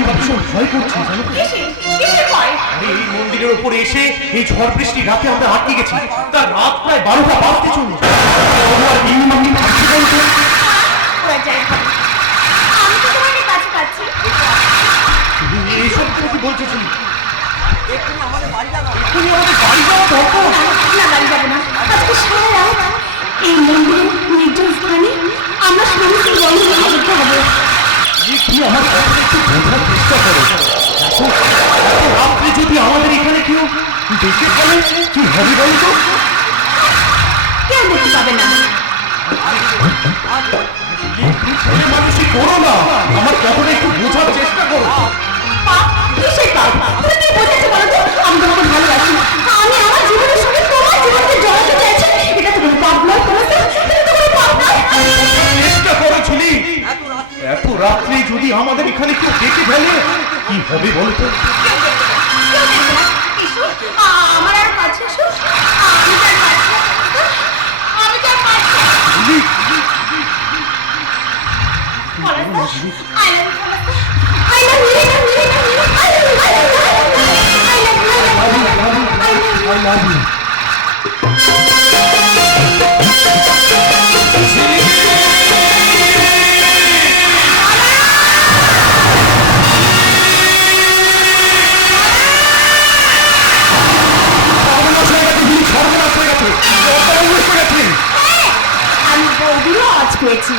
কিন্তু ভীষণ ভয় করছে জানো তো? কিসের ভয়? এই মন্দিরের উপরে এসে এই ঝড় বৃষ্টি রাতে আমরা আটকে গেছি, তার রাত প্রায় 12টা বাজতে চলল। আমি তো তোমাকে কাছে পাচ্ছি। এইসব তুমি কি বলছো? এক্ষুনি আমাদের বাড়ি যাবো। তুমি আমাদের বাড়ি যাওয়া দরকার। না, বাড়ি যাবো না। আজকে সারা রাত এই মন্দিরের নির্জন স্থানে আমরা সমস্ত বন্ধুরা আবদ্ধ হবো। তুমি আমার কথা একটু বোঝার চেষ্টা করো। এত রাত্রে যদি আমাদের এখানে কেউ দেখে ফেলে কি হবে বলো তো? কেউ দেখতে পাবে না। ছেলে মানুষই করো না, আমার কথাটা একটু বোঝার চেষ্টা করো। পাপ? কিসের পাপ? তুমি কি বোঝাচ্ছো বলো তো? আমি তোমাকে ভালোবাসি। আমি আমার জীবনের সঙ্গে তোমার জীবনকে জড়াতে চাইছি। এটা তো কোনো পাপ নয়, কোনো তো কোনো পাপ নয়। চেষ্টা করো ঝিলি। এত রাত্রে যদি আমাদের এখানে কেউ দেখে ফেলে কি হবে বলো তো? কেউ দেখবে না। এসো, আমার আর কাছে এসো। আমি যার কাছে, আমি যার কাছে। ঝিলি, I love you, I love you, I love you, I love you, I love you. আমি বৌদিরও আজ পেয়েছি।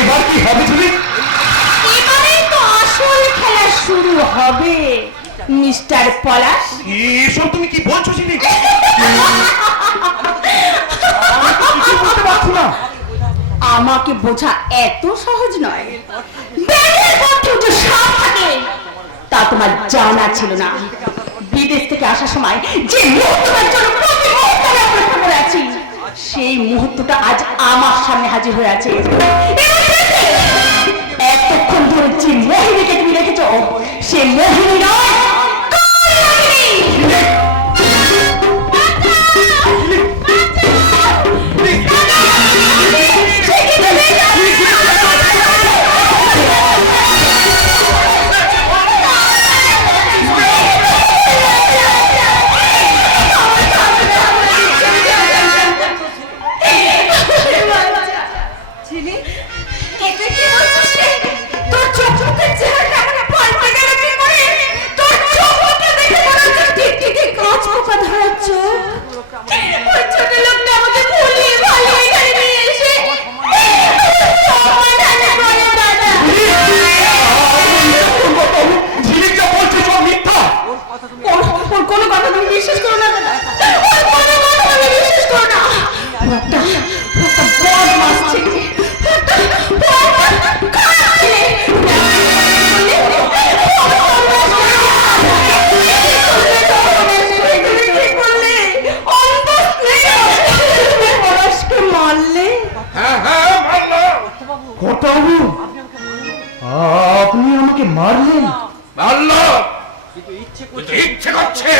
এবার কি হবে ঝিলি? এবারে তো আসল খেলা শুরু হবে মিস্টার পলাশ। এসব তুমি কি বলছো ঝিলি? আমি তো কিছুই বুঝতে পারছি না। আমাকে বোঝা এত সহজ নয়। ব্যাঙের মধ্যে যে সাপ থাকে তা তোমার জানা ছিল না। বিদেশ থেকে আসার সময় যে মুহূর্তটার জন্য প্রতি মুহূর্তে আমি অপেক্ষা করে আছি, সেই মুহূর্তটা আজ আমার সামনে হাজির হয়ে আছে। এতক্ষণ ধরে যে মোহিনীকে তুমি রেখেছ, সে মোহিনী নয়, আপনি আমাকে মারলেন? মারলাম, কিন্তু ইচ্ছে করছে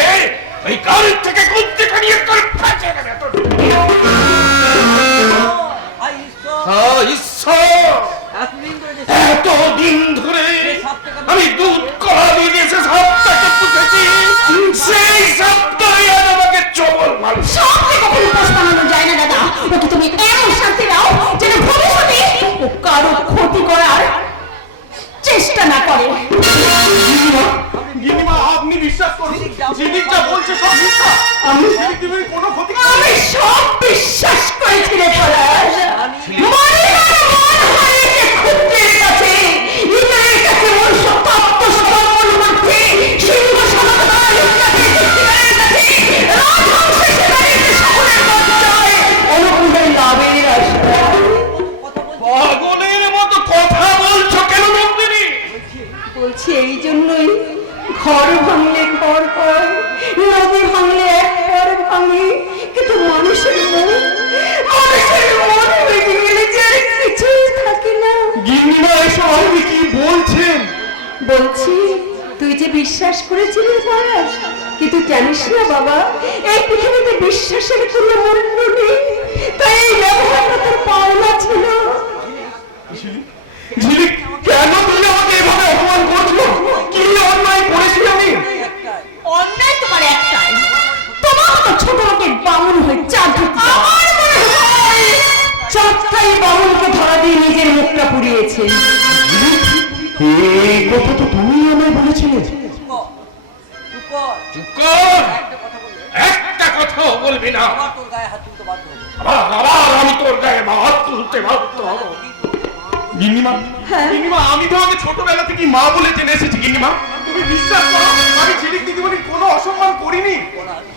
এই গাড়ির থেকে কুত্তে কানিয়ে তোর ফাঁসে দেবে। এতদিন ধরে আমি দুধ কলা দিয়ে সে সাপটাকে পুষেছি, সেই সাপটাই আজ আমাকে চবল মারল। সাপকে কখনো পোষ বানানো যায় না দাদা। ওকে তুমি এমন শাস্তি দাও যেন ভবিষ্যতে ও কারো ক্ষতি করার চেষ্টা না করে। গিনিমা, আপনি বিশ্বাস করুন, ঝিলিক যা বলছে সব মিথ্যা। আমি ঝিলিক কোনো ক্ষতি আমি সব বিশ্বাস করেছি রে পলাশ। মনে মনে মন হারিয়েছে ক্ষুদ্রের কাছে, ইন্দ্রের কাছে মনুষ্যত্ব আত্মসমর্পণ করছে, সিংহ সমতার কাছে, শক্তিমানের কাছে, রাজবংশের সেনানীতে সকলের পরিচয়, অনুকূলের লাভের আশায়। পাগলের মতো কথা বলছো কেন নন্দিনী? বলছি এই জন্যই ঘর ভাঙলে ঘর হয়, নদী ভাঙলে এক পর ভাঙে, কিন্তু মানুষের মন বেঁধে গেলে যে আর কিছুই থাকে না। গিনিমা, এসব আপনি কি বলছেন? বলছি তুই যে বিশ্বাস করেছিলি পলাশ, কিন্তু জানিস না বাবা, এই পৃথিবীতে বিশ্বাসের কোনো মূল্য নেই। তাই এই ব্যবহারটা তোর পাওনা ছিল। ঝিলিক, কেন তুমি আমাকে এভাবে অপমান করছো? দিয়ে নিজের মুখটা পুড়িয়েছে। এই কথা তো তুমি আমায় বলেছিলে। চুপ কর, একটা কথাও বলবি না। আবার আমি তোর গায়ে হাত তুলতে বাধ্য হব। গিন্নিমা, গিন্নিমা, আমি তোমাকে ছোটবেলা থেকে মা বলে জেনে এসেছি। গিন্নিমা, তুমি বিশ্বাস করো, আমি ঝিলিক দিদিমণির কোনো অসম্মান করিনি।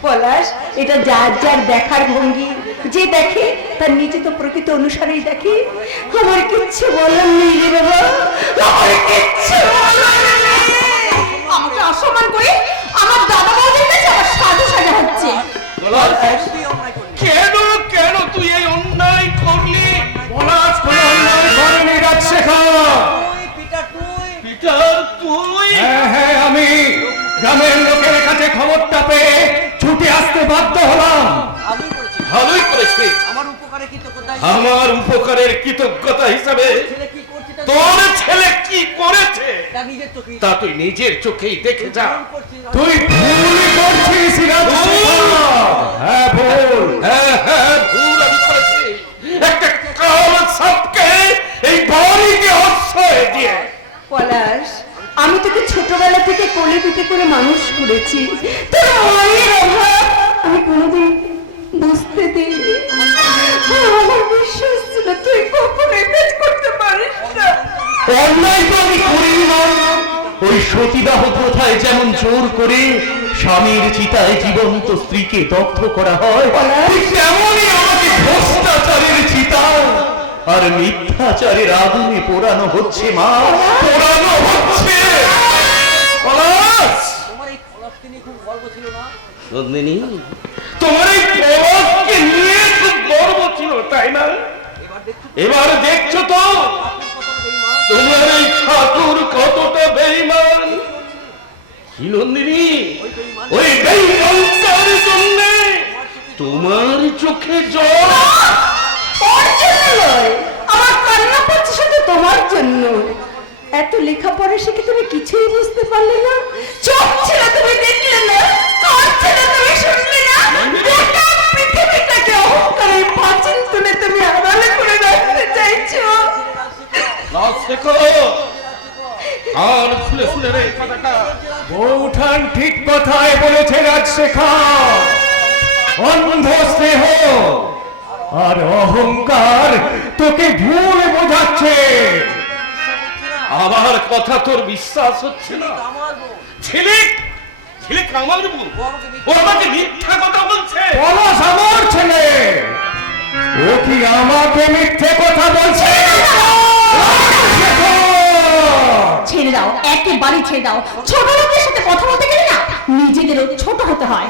পলাশ, এটা যার যার দেখার ভঙ্গি, যে দেখে তার নিজে তো প্রকৃত অনুসারেই দেখে। আমার কিচ্ছু বলার নেই রে বাবা, আমার কিচ্ছু বলার নেই। আমাকে অসম্মান করে আমার দাদা বৌদির কাছে আমার সাধু সাজা হচ্ছে। কেন কেন তুই এই অন্যায় করলি? পলাশ কোনো অন্যায় করেনি রাজশেখর। পিটার, তুই? হ্যাঁ, আমি গ্রামের লোকের কাছে খবরটা পেয়ে ছুটে আসতে বাধ্য হলাম। ভালোই করেছে। আমার উপকারের কৃতজ্ঞতা হিসাবে তোর ছেলে কি করেছে তা তুই নিজের চোখেই দেখে যা। তুই ভুল করছিস রাজশেখর। হ্যাঁ, ভুল। হ্যাঁ, ভুল আমি করেছি। একটা কালো সাপকে এই বাড়িকে আশ্রয় দিয়ে। পলাশ, আমি তোকে ছোটবেলা থেকে কোলে পিঠে করে মানুষ করেছি। তোর মায়ের অভাব আমি কোনোদিন বুঝতে দিইনি। আমার বিশ্বাস ছিল তুই কখনো কাজ করতে পারিস না। অন্যায় তো আমি করিনি মা। ওই সতীদাহ প্রথায় যেমন জোর করে স্বামীর চিতায় জীবন্ত স্ত্রীকে দগ্ধ করা হয়, ঠিক তেমনই আমাকে ভ্রষ্টাচারের চিতায় আর মিথ্যাচারের আগুনে পোড়ানো হচ্ছে মা, পোড়ানো হচ্ছে। পলাশ, নন্দিনী, তোমার এই পলাশকে নিয়ে খুব গর্ব ছিল, তাই না? এবার দেখছো তো তোমার এই ঠাকুর কতটা বেঈমান। কি নন্দিনী, ওই বেঈমানটার জন্য তোমার চোখে জল। ওর জন্য নয়, আমার কান্না পাচ্ছে শুধু তোমার জন্য। এত লেখাপড়া শিখে তুমি কিছুই বুঝতে পারলে না। চোখ ছিল তুমি দেখলে না, কান ছিল তুমি শুনলে না। গোটা পৃথিবীটাকে অহংকারের পাঁচিল তুলে তুমি আড়ালে করে রাখতে চাইছো। আর খুলে খুলে রে কথাটা। বৌঠান ঠিক কথাই বলেছে রাজশেখর। অন্ধ স্নেহ আর অহংকার তোকে ভুল বোঝাচ্ছে। আমার কথা তোর বিশ্বাস হচ্ছে না? ঝিলিক, ঝিলিক আমার বোন, ও আমাকে মিথ্যা কথা বলছে। পলাশ আমার ছেলে, ও কি আমাকে মিথ্যে কথা বলছে? ছেড়ে দাও, একেবারে ছেড়ে দাও। ছোট লোকের সাথে কথা বলতে গেলে না নিজেদেরও ছোট হতে হয়।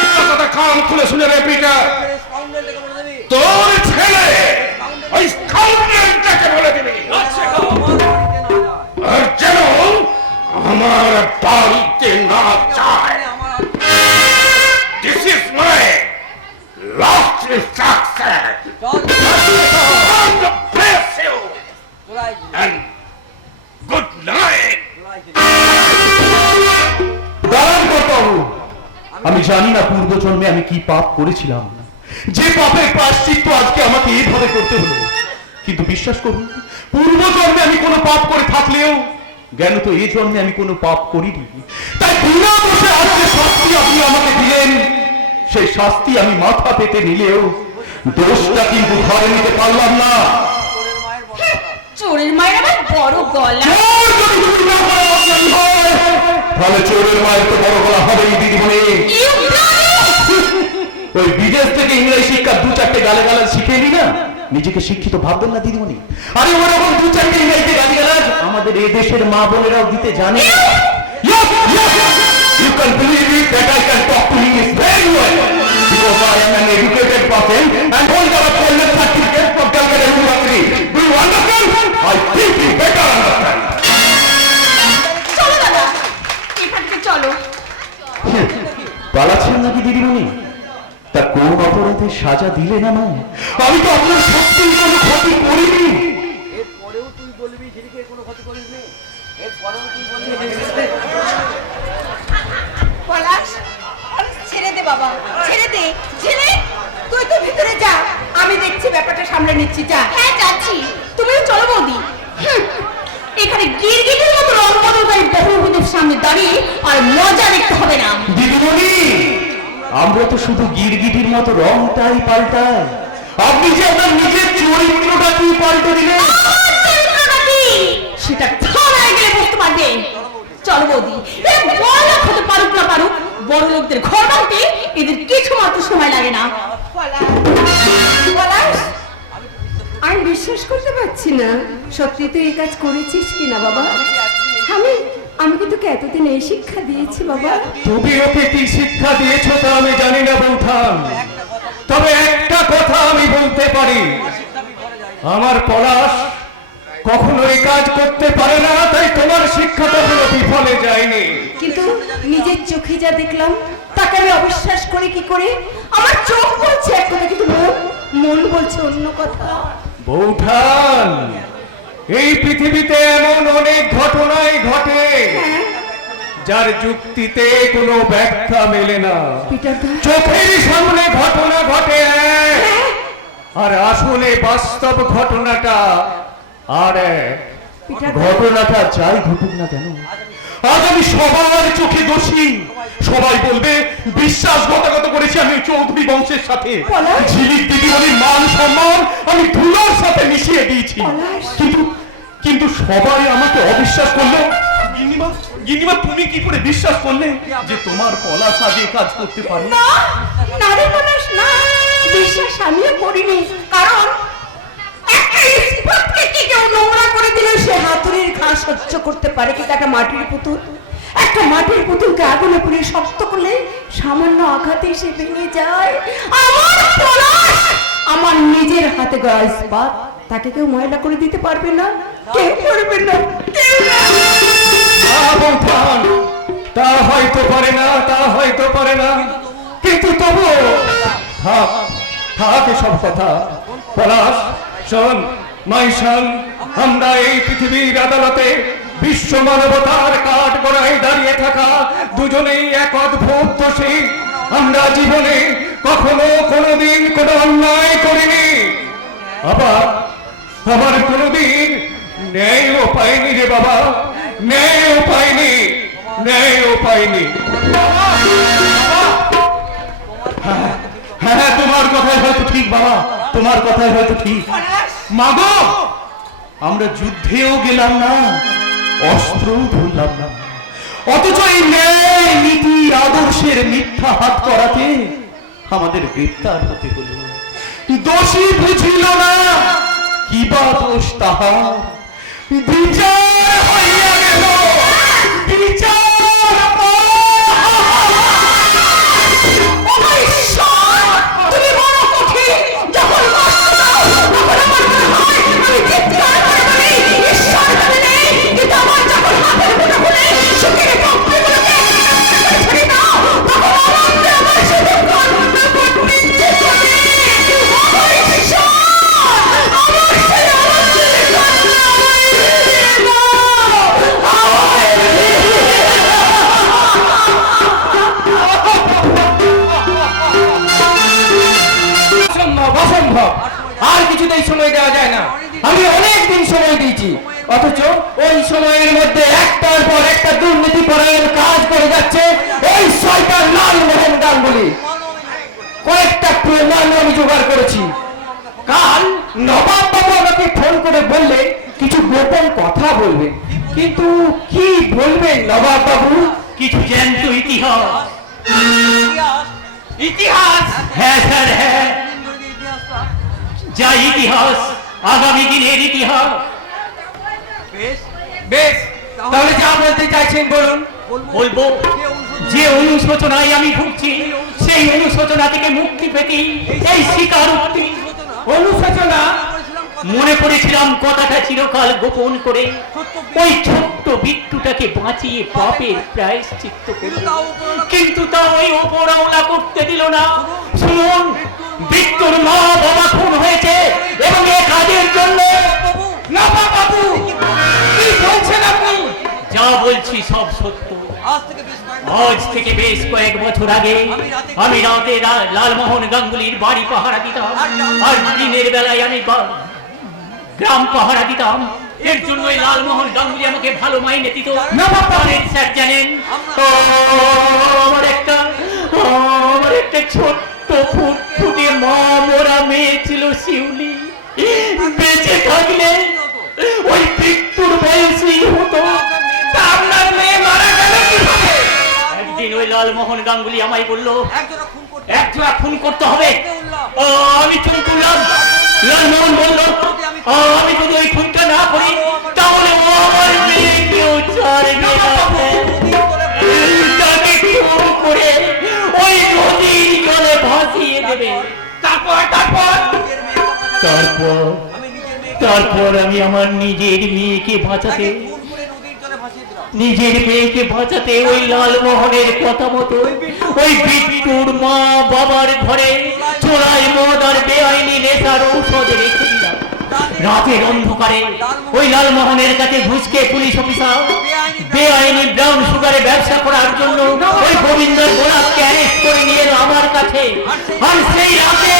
একটা কথা কান খুলে শুনে রে পিটার, তোর ছেলে ওই স্কাউন্ডারটাকে বলে দিবি আর যেন আমার বাড়িতে না যায়। This is my last instruction. God bless you and good night. দাঁড়ান কর্তাবু, আমি জানি না পূর্ব জন্মে আমি কি পাপ করেছিলাম, যে পাপের প্রায়শ্চিত্ত আজকে আমাকে এইভাবে করতে হলো। কিন্তু বিশ্বাস করুন, পূর্ব জন্মে আমি কোনো পাপ করে থাকলেও জ্ঞান তো এই জন্মে আমি কোনো পাপ করিনি। তাই বিনা বসে আজ যে শাস্তি আপনি আমাকে দিলেন, সেই শাস্তি আমি মাথা পেতে নিলেও দোষটা কিন্তু ধরে নিতে পারলাম না। চোরের মায়ের আবার বড় গলা। চোর যদি চুরি না করে অজ্ঞানী হয়, তাহলে চোরের মায়ের তো বড় গলা হবেই দিদিমণি। ওই বিদেশ থেকে ইংরেজি শিক্ষা দু চারটে গালে গালাজ শিখে নি না, নিজেকে শিক্ষিত ভাববেন না দিদিমণি। আরে ওরকম দু চারটে ইংরেজিতে গালি গালাজ আমাদের এই দেশের মা বোনেরাও দিতে জানে। You can believe it that I can talk to English very well because I am an educated person and hold a college certificate from Calcutta University. Do you understand? I think you better understand. চলো দাদা, এখান থেকে চলো। পালাচ্ছেন নাকি দিদিমণি? তা কোন অপরাধে সাজা দিলেন আমায়? আমি তো আপনার সত্যি কোনো ক্ষতি করিনি। এরপরেও তুই বলবি ঝিলিকের কোনো ক্ষতি করিসনি? এরপরেও তুই বলবি পলাশ, ছেড়ে দে বাবা, ছেড়ে দে। ছেড়ে, তুই তো ভিতরে যা, আমি আমি দেখছি ব্যাপারটা সামলে নিচ্ছি। যা। হ্যাঁ যাচ্ছি, তুমিও চলো বৌদি। এখানে গিরগিটির মতো রং বদলকারী বহুবিধের সামনে দাঁড়িয়ে আর মজা দেখতে হবে না। দিদিমণি, আমরা তো শুধু গিরগিটির মতো রংটাই পাল্টাই, আপনি যে আপনার নিজের চরিত্রটা কি পাল্টে দিলেন? সেটা থানায় গেলে বুঝতে পারবে। চলো বৌদি, এরা বড় লোক হতে পারুক না পারুক, বড় লোকদের ঘর ভাঙতে এদের কিছু মাত্র সময় লাগে না। আমি বিশ্বাস করতে পারছি না, সত্যি তুই এই কাজ করেছিস কিনা বাবা? আমি কি তোকে এতদিন এই শিক্ষা দিয়েছি বাবা? তুমি ওকে কি শিক্ষা দিয়েছো তা আমি জানি না বৌঠান, তবে একটা কথা আমি বলতে পারি, আমার পলাশ কখনো এই কাজ করতে পারে না, তাই তোমার শিক্ষাটা কোনো বিফলে যায়নি। কিন্তু নিজের চোখে যা দেখলাম তাকে আমি অবিশ্বাস করি কি করে? আমার চোখ বলছে এক কথা, কিন্তু মন বলছে অন্য কথা। বৌঠান, এই পৃথিবীতে এমন অনেক ঘটনাই ঘটে যার যুক্তিতে কোনো ব্যাখ্যা মেলে না। চোখের সামনে ঘটনা ঘটে আর আসলে বাস্তব ঘটনাটা আর ঘটনাটা যাই ঘটুক না কেন, আজ আমি সবার চোখে দোষী। সবাই বলবে বিশ্বাসঘাতকতা করেছি আমি চৌধুরী বংশের সাথে। ঝিলিক দিদিমণির মান সম্মান আমি ধুলোর সাথে মিশিয়ে দিয়েছি, কিন্তু সবাই আমাকে অবিশ্বাস করলো। গিন্নিমা, তুমি কি করে বিশ্বাস করলে যে তোমার পলাশ আজ এই কাজ করতে পারে? না রে পলাশ, না, বিশ্বাস আমিও করিনি। কারণ একটা ইস্পাতকে কি কেউ নোংরা করে দিলে সে হাতুড়ির ঘা সহ্য করতে পারে, কিন্তু একটা মাটির পুতুল, একটা মাটির পুতুলকে আগুনে পুড়িয়ে শক্ত করলে সামান্য আঘাতে সে ভেঙে যায়। আমার পলাশ আমার নিজের হাতে গড়া ইস্পাত, তাকে কেউ ময়লা করে দিতে পারবে না, কেউ করবে না, কেউ না। তা হয়তো পারে না, তা হয়তো পারে না, কিন্তু তবু থাক এসব কথা। পলাশ শোন, মাইশান, আমরা এই পৃথিবীর আদালতে বিশ্ব মানবতার কাঠ গড়ায় দাঁড়িয়ে থাকা দুজনেই এক অদ্ভুত দোষী। আমরা জীবনে কখনো কোনোদিন কোনো অন্যায় করিনি, আবার কোনোদিন ন্যায়ও পাইনি রে বাবা, ন্যায়ও পাইনি, ন্যায়ও পাইনি। হ্যাঁ, তোমার কথাই হয়তো ঠিক বাবা, তোমার কথাই হয়তো ঠিক। মাগো, আমরা যুদ্ধেও গেলাম না, অস্ত্রও ধরলাম না, অথচ এই ন্যায় নীতি আদর্শের মিথ্যা হাত করাতে আমাদের গ্রেপ্তার হতে হলো। দোষী বুঝিল না, কি বা দোষ তাহার, বিচার হইয়া গেল, বিচার। তুমি বড় কঠিন, যখন কষ্ট দাও তখন আমার মনে হয় আমি চিৎকার করে বলি ঈশ্বর জানে নেই, কিন্তু আমার যখন হাতের মুঠো খুলে সুখের পক্ষগুলোকে ছেড়ে দাও তখন আনন্দে আমার শুধু কর্মটা করতে ইচ্ছে করে। ঈশ্বর, আমার ছেলে আমার ছেলে অসম্ভব, আর কিছুতেই সময় দেওয়া যায় না। আমি অনেক দিন সময় দিয়েছি, অথচ ওই সময়ের মধ্যে একটার পর একটা দুর্নীতি পরায়ণ কাজ করে যাচ্ছে এই শয়তান লালমোহন গাঙ্গুলি। কয়েকটা প্রমাণ আমি জোগাড় করেছি। কাল নবাব বাবু আমাকে ফোন করে বললেন কিছু গোপন কথা বলবেন, কিন্তু কি বলবেন নবাব বাবু? কিছু জ্যান্ত ইতিহাস। ইতিহাস? হ্যাঁ স্যার, হ্যাঁ, যা ইতিহাস আগামী দিনের ইতিহাস। বেশ, তাহলে যা বলতে চাইছেন বলুন। বলবো, যে অনুশোচনায় আমি ভুগছি সেই অনুশোচনা থেকে মুক্তি পেতে এই স্বীকারোক্তি। অনুশোচনা? মনে করেছিলাম কথাটা চিরকাল গোপন করে ওই ছোট্ট বিট্টুটাকে বাঁচিয়ে পাপের প্রায়শ্চিত্ত করব, কিন্তু তা ওই ওপরাওলা করতে দিল না। শুনুন, বিট্টুর মা বাবা খুন হয়েছে এবং এ কাজের জন্য। নবাব বাবু, কি বলছেন আপনি? যা বলছি সব সত্য। আজ থেকে বেশ কয়েক বছর আগে আমি রাতে লালমোহন গাঙ্গুলির বাড়ি পাহারা দিতাম, আর দিনের বেলায় আমি গ্রাম পাহারা দিতাম। এর জন্যই লালমোহন গাঙ্গুলি আমাকে ভালো মাইনে দিত। স্যার জানেন, আমার একটা ছোট্ট ফুটফুটে মা মোরা মেয়ে ছিল শিউলি। বেঁচে থাকলে ওই মৃত্যুর বয়সী হতো। আপনার মেয়ে মারা গেল কিভাবে? একদিন ওই লালমোহন গাঙ্গুলি আমায় বললো একজোড়া খুন করতে হবে। আমি চুপ করলাম। লালমোহন বলল, আমি যদি ওই খুনটা না করি তাহলে ও আমার মেয়েকেও ছাড়বে না। তাকে খুন করে ওই নদীর জলে ভাসিয়ে দেবে। তারপর আমি আমার নিজের মেয়েকে বাঁচাতে ওই লালমোহনের কথা মতো ওই বিট্টুর মা বাবার ঘরে চোলাই মদ আর বেআইনি নেশার ঔষধ রেখে দিলাম। রাতের অন্ধকারে ওই লালমোহনের কাছে ঘুষকে পুলিশ অফিসার বেআইনি ব্রাউন সুগারে ব্যবসা করার জন্য ওই গোবিন্দর গোলাপকে অ্যারেস্ট করে নিয়ে এলো আমার কাছে। আর সেই রাতে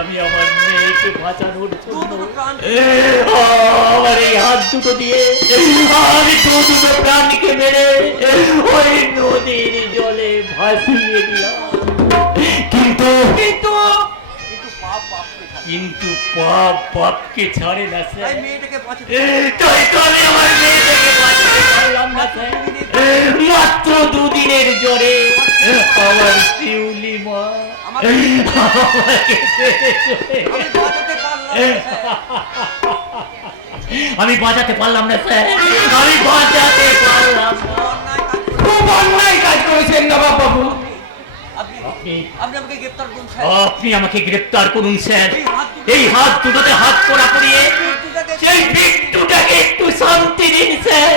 আমি আমার মেয়েকে বাঁচানোর জন্য আমার এই হাত দুটো দিয়ে আমি দুটো প্রাণীকে মেরে ওই নদীর জলে ভাসিয়ে দিলাম। কিন্তু পাপকে ছাড়ে না স্যার। তাই তো আমি আমার মেয়েটাকে বাঁচাতে পারলাম না স্যার। মাত্র দুদিনের জ্বরে আমার শিউলি মা আমি বাঁচাতে পারলাম না স্যার। আমি বাঁচাতে পারলাম না। খুব অন্যায় কাজ করেছেন নবাব বাবু। আপনি আমাকে গ্রেফতার করুন স্যার। এই হাত দুটোতে হাত করা পড়িয়ে সেই বিট্টুটাকে একটু শান্তি দিন স্যার।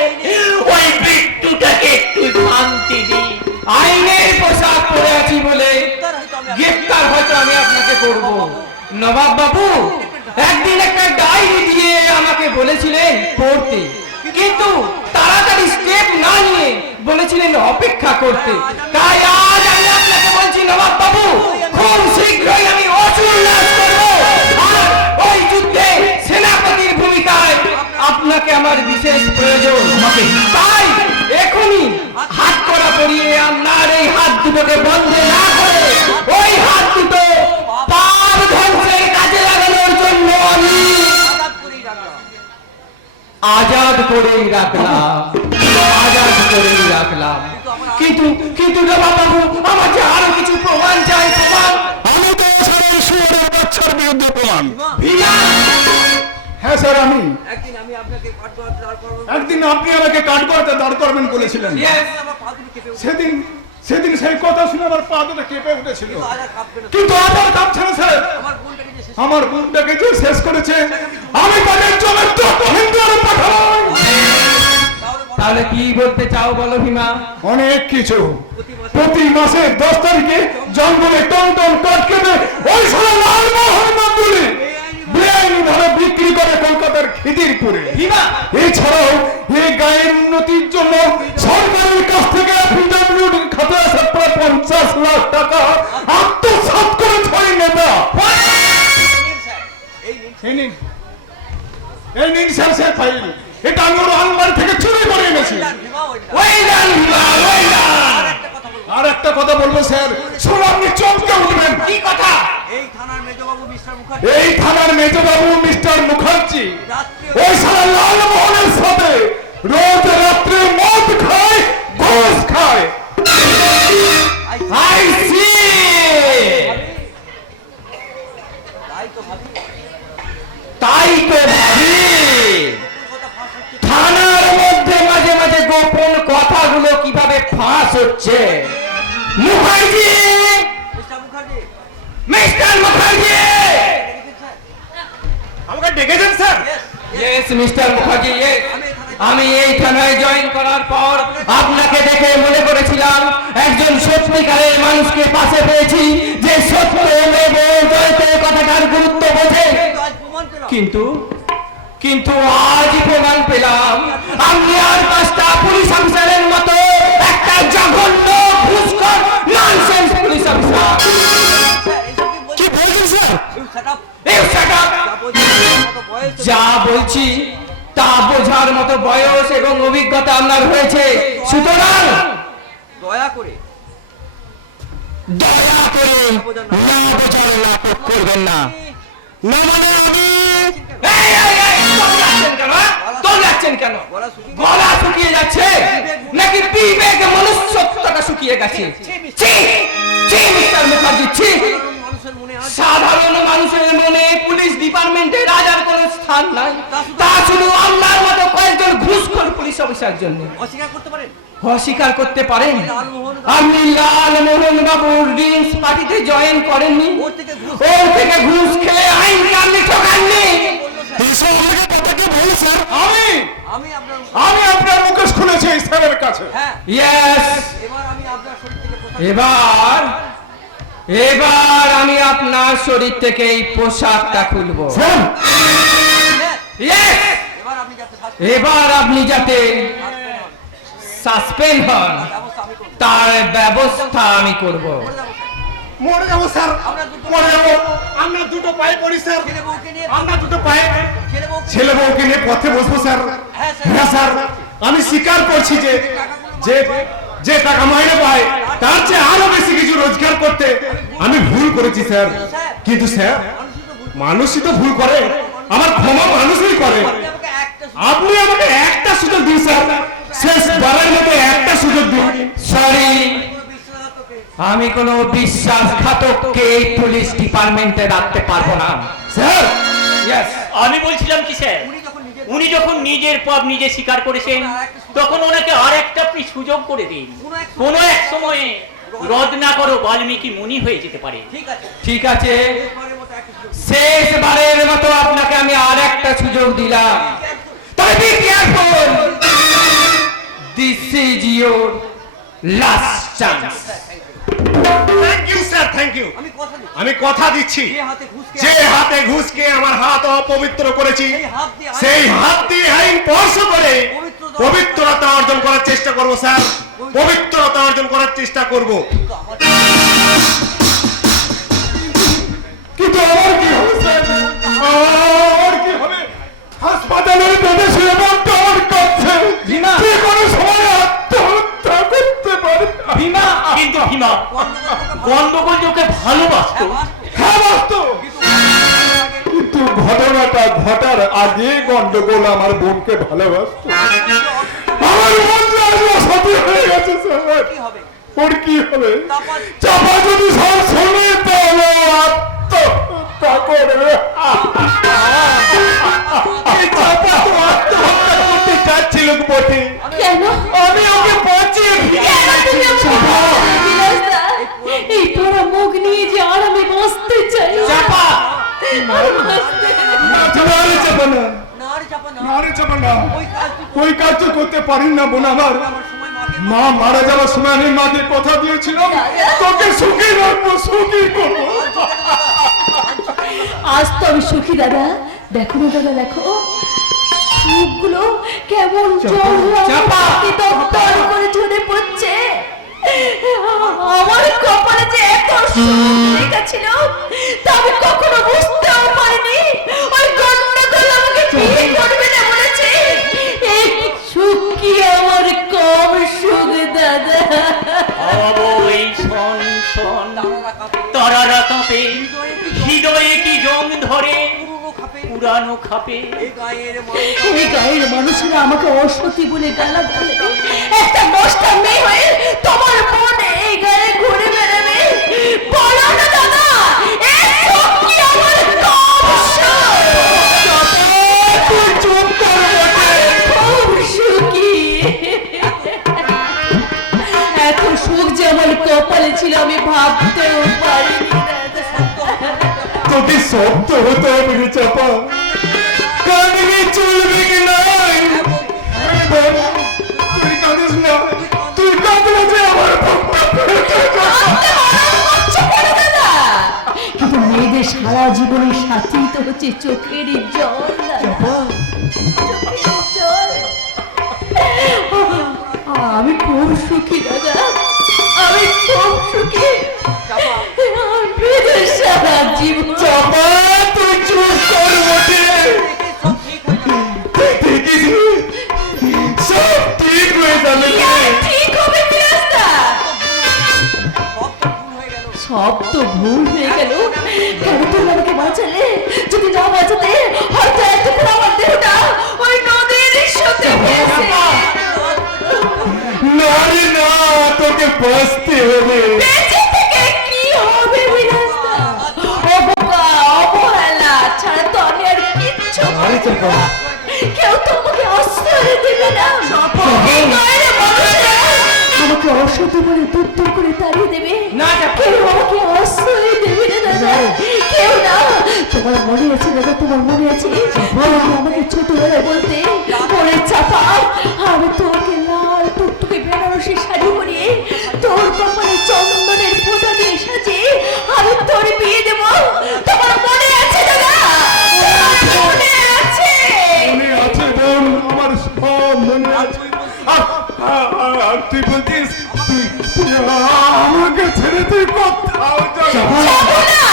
ওই বিট্টুটাকে একটু শান্তি দিন। আইনের পোশাক পরে আছি বলে গ্রেফতার হয়তো আমি আপনাকে করব। নবাব বাবু একদিন একটা ডায়েরি দিয়ে আমাকে বলেছিলেন পড়তে, কিন্তু তাড়াতাড়ি স্টেপ না নিয়ে বলেছিলেন অপেক্ষা করতে। তাই আজ আমি আপনাকে বলছি নবাব বাবু, খুব শীঘ্রই আমি অসুর নাশ করব। আর ওই যুদ্ধে সেনাপতির ভূমিকায় আপনাকে আমার বিশেষ প্রয়োজন। তাই এখনই হাত করা পরিয়ে আপনার এই হাত দুটোকে বন্ধ না করে ওই হাত দুটো পাপ ধ্বংসের কাজে লাগানোর জন্য আমি আজাদ করেই রাখলাম। কিন্তু নবাব বাবু, আমার যে আরো কিছু প্রমাণ চাই। প্রমাণ আমি তো এছাড়া শুয়োরের বাচ্চার বিরুদ্ধে প্রমাণ। ভীমা! হ্যাঁ স্যার, একদিন আমি আপনাকে কাঠগড়াতে দাঁড় করাবো। একদিন আপনি আমাকে কাঠগড়াতে দাঁড় করবেন বলেছিলেন। Yes! আমার পা দুটো কেঁপে উঠেছে। সেদিন সেই কথা শুনে আমার পা দুটো কেঁপে উঠেছিল, আজ আর কাঁপবে না। কিন্তু আজ আর কাঁপছে না স্যার। আমার বোনটাকে যে শেষ আমার বোনটাকে যে শেষ করেছে আমি তাদের জন্য যত হিন্দু আরো পাঠাই। তাহলে কি বলতে চাও বলো ভীমা? অনেক কিছু। প্রতি মাসে 10 তারিখে জঙ্গলে টন কাঠ কেটে ওই সারা লালমোহন গাঙ্গুলি বেআইনি ভাবে বিক্রি করে কলকাতার খিদিরপুরে। এছাড়াও এই গায়ের উন্নতির জন্য সরকারের কাছ থেকে পিডব্লিউডি খাতে আসা প্রায় 50 লাখ টাকা আত্মসাৎ করেছে ওই নেতা। এই নিন স্যার ফাইল। এটা আমি ওর আলমারি থেকে চুরি করে এনেছি। আর একটা কথা বলবো স্যার, শুনুন, আপনি চমকে উঠবেন। কি কথা? এই থানার মেজবাবু মিস্টার মুখার্জি ওই সারা লালমোহনের সাথে রোজ রাত্রে মদ খায়, ঘুষ খায়। I see! তাই তো ভাবি থানার মধ্যে মাঝে মাঝে গোপন কথাগুলো কিভাবে ফাঁস হচ্ছে। মুখার্জি! মিস্টার মুখার্জি! আমাকে ডেকেছেন sir? Yes mister Mukherjee, yes. আমি এই থানায় জয়েন করার পর আপনাকে দেখে মনে করেছিলাম একজন সত্যিকারের মানুষকে পাশে পেয়েছি, যে সত্য কথাটার গুরুত্ব বোঝে। কিন্তু কিন্তু আজ প্রমাণ পেলাম আপনি আর 5টা পুলিশ অফিসারের মতো একটা জঘন্য ঘুষখোর ননসেন্স পুলিশ অফিসার। কি বলছেন স্যার? এই shut up! যা বলছি তা বোঝার মতো বয়স এবং অভিজ্ঞতা আপনার হয়েছে, সুতরাং দয়া করে দয়া করে না বোঝার নাটক করবেন না। না মানে আমি দৌড়াচ্ছেন কেন? গলা শুকিয়ে যাচ্ছে নাকি বিবেক মনুষ্যত্বটা শুকিয়ে গেছে? ছি ছি মিস্টার মুখার্জি, ছি। মানুষের মনে আজ সাধারণ মানুষের মনে পুলিশ ডিপার্টমেন্টে রাজার কোনো স্থান নাই, তা শুধু আপনার মতো কয়েকজন ঘুষখোর পুলিশ অফিসার জন্য। অস্বীকার করতে পারেন? অস্বীকার করতে পারেন? লালমোহন আপনি লালমোহন বাবুর ড্রিঙ্কস পার্টিতে জয়েন করেননি? ওর থেকে ঘুষ ওর থেকে ঘুষ খেয়ে আইনকে আপনি ঠকাননি? আমি আপনার আমি আপনার মুখোশ খুলেছি এই স্যারের কাছে। হ্যাঁ ইয়েস, এবার আমি আপনার শরীর থেকে পোশাক এবার এবার আমি আপনার শরীর থেকে এই পোশাকটা খুলবো। হ্যাঁ, ইয়েস, এবার আপনি যাতে এবার আপনি যাতে সাসপেন্ড হন ব্যবস্থা আমি করব। তার ব্যবস্থা আমি করব। মরে যাবো স্যার, আমরা দুটো মরে যাবো। আমরা দুটো পায়ে পড়ি স্যার, ছেলে বউকে নিয়ে আমরা দুটো পায়ে ছেলে বউকে ছেলে বউকে নিয়ে পথে বসবো স্যার। হ্যাঁ স্যার। হ্যাঁ স্যার, আমি স্বীকার করছি যে যে যে টাকা মাইনে পায় তার চেয়ে আরো বেশি কিছু রোজগার করতে আমি ভুল করেছি স্যার। কিন্তু স্যার, মানুষই তো ভুল করে, আমার ক্ষমা মানুষই করে। আপনি আমাকে একটা আপনি আমাকে একটা সুযোগ দিন স্যার, শেষবারের মতো একটা সুযোগ দিন। সরি, বিশ্বাসঘাতকে আমি কোনো বিশ্বাসঘাতককে এই পুলিশ ডিপার্টমেন্টে রাখতে পারবো না। স্যার, ইয়েস, আমি বলছিলাম কি স্যার, উনি যখন নিজের পাপ নিজে স্বীকার করেছেন তখন ওনাকে আর একটা আপনি সুযোগ করে দিন। কোনো এক সময়ে রদ না করো বাল্মীকি মুনি হয়ে যেতে পারে। ঠিক আছে ঠিক আছে, এবারের মতো একটা সুযোগ শেষবারের মতো আপনাকে আমি আর একটা সুযোগ দিলাম। তবে be careful, this is your last chance. Thank you sir, thank you. আমি কথা দিচ্ছি আমি কথা দিচ্ছি, যে হাতে ঘুষ খেয়ে যে হাতে ঘুষ খেয়ে আমার হাত অপবিত্র করেছি, সেই হাত দিয়ে সেই হাত দিয়ে আইন স্পর্শ করে পবিত্রতা অর্জন করার চেষ্টা করব স্যার, পবিত্রতা অর্জন করার চেষ্টা করব। কিন্তু আমার কি হবে স্যার, আমার কি হবে? হাসপাতালের বেডে শুয়ে পড়তে আমার কাছে ভীমা, যে কোনো সময় আত্মহত্যা করতে পারে। ভীমা, কিন্তু ভীমা গন্ডগোল ওকে ভালোবাসতো। হ্যাঁ বাস্তব, কিন্তু ঘটনাটা ঘটার আগে গন্ডগোল আমার বোনকে ভালোবাসতো। আমার বোন যে আজ অসাধু হয়ে গেছে স্যার, কি হবে? ওর কি হবে? চাপা চাপা যদি সব শোনে তাহলে আত্মহত্যা করবে। এই চাপা তো আত্মহত্যা করতে চাচ্ছিল বটে, কেন আমি ওকে বাঁচিয়ে কেন তুমি আমাকে বিলাসদা, এই পোড়া মুখ নিয়ে যে আর আমি বসতে চাই চাপা, আর বসতে নারে চাপা না, নারী চাপা না নারে চাপা না, ওই কাজ ওই কাজ তো করতে পারি না বোন আমার। আমার সময় মাকে মা মারা যাওয়ার সময় আমি মাকে কথা দিয়েছিলাম তোকে সুখী রাখবো, সুখী করবো। আজ তো আমি সুখী দাদা, দেখো না দাদা, দেখো সুখগুলো কেমন চাপা। দপ্তর করে ঝরে পড়ছে। আমার কপালে যে এত সুখ লেখা ছিল তা আমি কখনো বুঝতেও পারিনি। ওই গন্ডগোল আমাকে বিয়ে করবে না বলেছে। এই সুখ কি আমার কম সুখ দাদা? অবৈ শোন শোন, তারারা কাঁপে, হৃদয়ে কি জং ধরে, পুরানো খাপে। এই গায়ের মানুষেরা আমাকে অসতী বলে গালা দেয়। একটা দশটা মেয়ে হয়ে তোমার বোন এই গায়ে ঘুরে বেড়াবে, বলো না দাদা, এই সুখ কি আমার কম সুখ? তুই চুপ কর বটে। খুব সুখী। এত সুখ যে আমার কপালে ছিল আমি ভাবতেও পারিনি দাদা। তোকে শক্ত হতে হবে রে চাপা, কাঁদবি চলবে কি নাই? বল, তুই কাঁদিস না, তুই কাঁদলে যে আমার কিন্তু মেয়েদের সারা জীবনের সাথী তো হচ্ছে চোখের জল। চল। আমি খুব সুখী দাদা, আমি খুব সুখী। বিদেশ সারা জীবন চাপা তুই চুপ কর বটে। সব ঠিক হয়ে যাবে। সব ঠিক হয়ে যাবে রে। ঠিক হবে বিরাজদা। সব তো ভুল হয়ে গেল। সব তো ভুল হয়ে গেল। কেন তুমি আমাকে বাঁচালে? যদি না বাঁচাতে হয়তো এতক্ষণ আমার দেহটা ওই নদীর সাথে গেছে। না রে না, তোকে বাঁচতে হবে। বেঁচে থেকে কি হবে বিরাজদা? অবকা, অবহেলা ছাড়া তো আমি আর কিচ্ছু করতে পারবো না। কেউ তো আমাকে আশ্রয় দেবে না। এই গায়ের মানুষেরা আমাকে অসহ্য করে দূর দূর করে তাড়িয়ে দেবে। না, চাপা। কেউ আমাকে আশ্রয় দেবে না দাদা, কেউ না। তোমার মনে আছে দাদা, তোমার মনে আছে তুমি আমাকে ছোটবেলায় বলতে, ওরে চাপা আমি তোকে লাল টুকটুকে বেনারসি শাড়ি পরিয়ে তোর কপালে চন্দনের ফোঁটা দিয়ে সাজিয়ে আমি তোর বিয়ে দেবো। তোমার মনে আছে দাদা? তোমার মনে আছে? মনে আছে বোন, আমার সব মনে আছে। আর তুই বলছিস তুই আমাকে ছেড়ে তুই কোথাও যাবি না। যাবো না,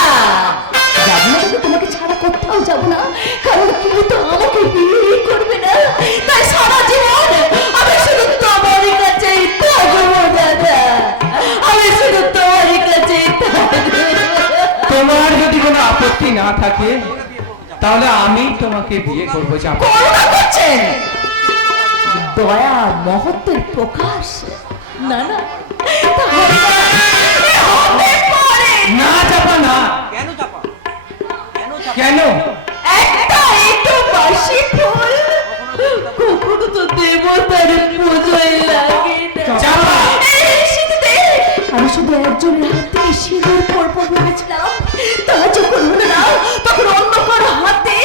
যাবো না দাদা, তোমাকে ছাড়া কোথাও যাবো না। কারণ তুমি তো আমাকে বিয়ে করবে না। তাই সারা জীবন আমি শুধু তোমারই কাছেই থাকবো দাদা, আমি শুধু তোমারই কাছেই থাকবো। তোমার যদি কোনো আপত্তি না থাকে তাহলে আমি তোমাকে বিয়ে করবো। চাপা করুণা করছেন, দয়া মহত্বের প্রকাশ। না না, তাহলে হতে পারে না চাপা না। কেন চাপা? কেন চাপা? কেন? একটা একটু বাসি ফুল কখনো তো দেবতার পুজোয় লাগে না। চাপা। এই শীতে আমি শুধু একজনের হাত থেকে সিঁদুর পরবো ভেবেছিলাম, তা যখন হলো না তখন অন্য কারো হাতে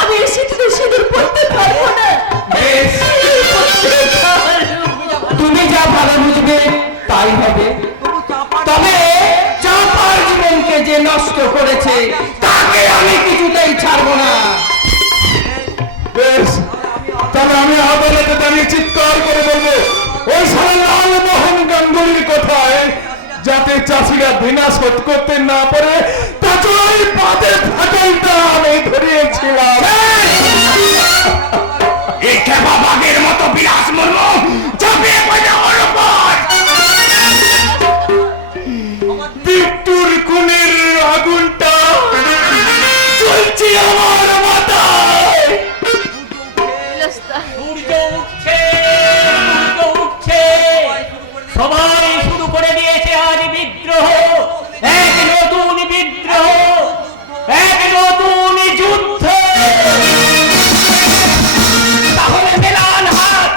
আমি এই শীতে সিঁদুর পরতে পারবো না। বেশ, পরতে পারবো না। তুমি যা ভালো বুঝবে তাই হবে। তবু চাপা তবে চাপার জীবনকে যে নষ্ট করেছে তাকে আমি কিছুতেই ছাড়বো না। বেশ, তবে আমি আদালতে দাঁড়িয়ে চিৎকার করে বলবো, ওই সারা লালমোহন গাঙ্গুলির কথায় যাতে চাষিরা বিনাশ করতে না পারে তা ওই পাতে ফাটলটা আমি ধরিয়েছিলাম। এই খেপা বাঘের মতো বিলাস মর্ম চাপিয়ে পড়ে ওর উপর। বিট্টুর খুনের আগুনটা চলছে আমার মাথায়। সূর্য উঠছে, সূর্য উঠছে। সবাই শুরু করে দিয়েছে আজ বিদ্রোহ, এক নতুন বিদ্রোহ, এক নতুন যুদ্ধ। তাহলে মেলান হাত,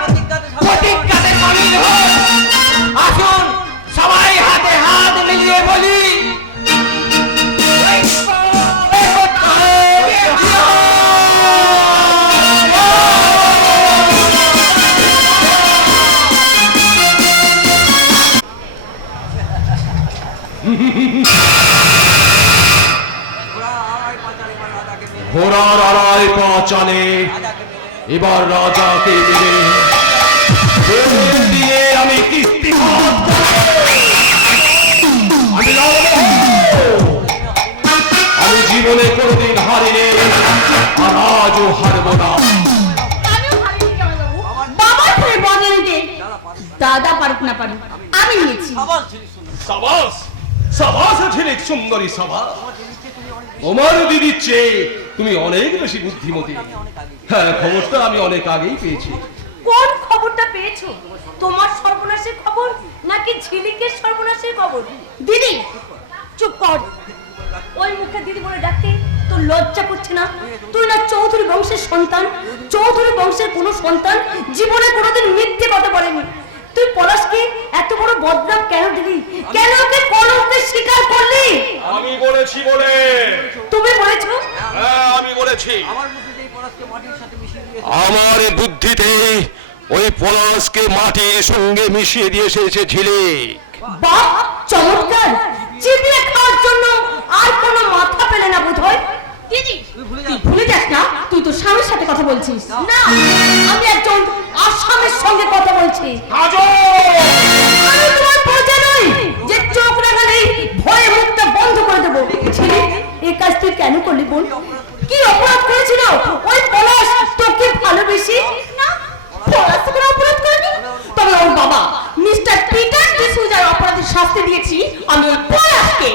প্রতিজ্ঞাতে সামিল হোক। আসুন সবাই হাতে হাত মিলিয়ে বলি, ঘোড়ার আড়াই পা চলে, এবার রাজাকে দেবে। বন্দুক দিয়ে আমি কিস্তি শোধ করব। আমি লালমোহন। আমি জীবনে কোনোদিন হারিনি, আর আজও হারব না। আমিও ভাবিনি কেন বাবু? বাবা ধরে বলেন যে দাদা পারুক না পারুক আমি নিয়েছি। আবার ছিলিস শুনে। সাবাস, সাবাস ঝিলিক সুন্দরী সাবাস। তোমার দিদির চেয়ে তুমি অনেক বেশি বুদ্ধিমতী। হ্যাঁ, খবরটা আমি অনেক আগেই পেয়েছি। কোন খবরটা পেয়েছো? তোমার সর্বনাশের খবর নাকি ঝিলিকের সর্বনাশের খবর? দিদি চুপ কর। ওই মুখে দিদি বলে ডাকতে তোর লজ্জা করছে না? তুই না চৌধুরী বংশের সন্তান, চৌধুরী বংশের কোনো সন্তান জীবনে কোনোদিন মিথ্যে কথা বলেনি। তুই পলাশকে এত বড় বদনাম কেন দিলি? কেন ওকে কলঙ্কের স্বীকার করলি? আমি বলেছি বলে। তুমি বলেছো? হ্যাঁ, আমি বলেছি। আমার মুখে যেই পলাশকে মাটির সাথে মিশিয়ে দিয়েছে। আমার বুদ্ধিতে ওই পলাশকে মাটির সঙ্গে মিশিয়ে দিয়ে এসেছে ঝিলিক। বাহ, চমৎকার! চিবিয়ে খাওয়ার জন্য আর কোনো মাথা পেলে না বোধহয়। দিদি তুই ভুলে তুই যাস। ভুলে যাস না, তুই তো স্বামীর সাথে কথা বলছিস? না, আমি একজন আসামের সঙ্গে কথা বলছি। আমি তোমার প্রজা নই যে চোখ রাখালেই ভয়ে মুখটা বন্ধ করে দেবো। ছেলে, এই কাজ তুই কেন করলি বল? কি অপরাধ করেছিল ওই পলাশ তোকে ভালোবেসে? না, পলাশ তো কোনো অপরাধ করেনি। তবে ওর বাবা মিস্টার পিটার ডিসুজার অপরাধের শাস্তি দিয়েছি আমি ওই পলাশকে।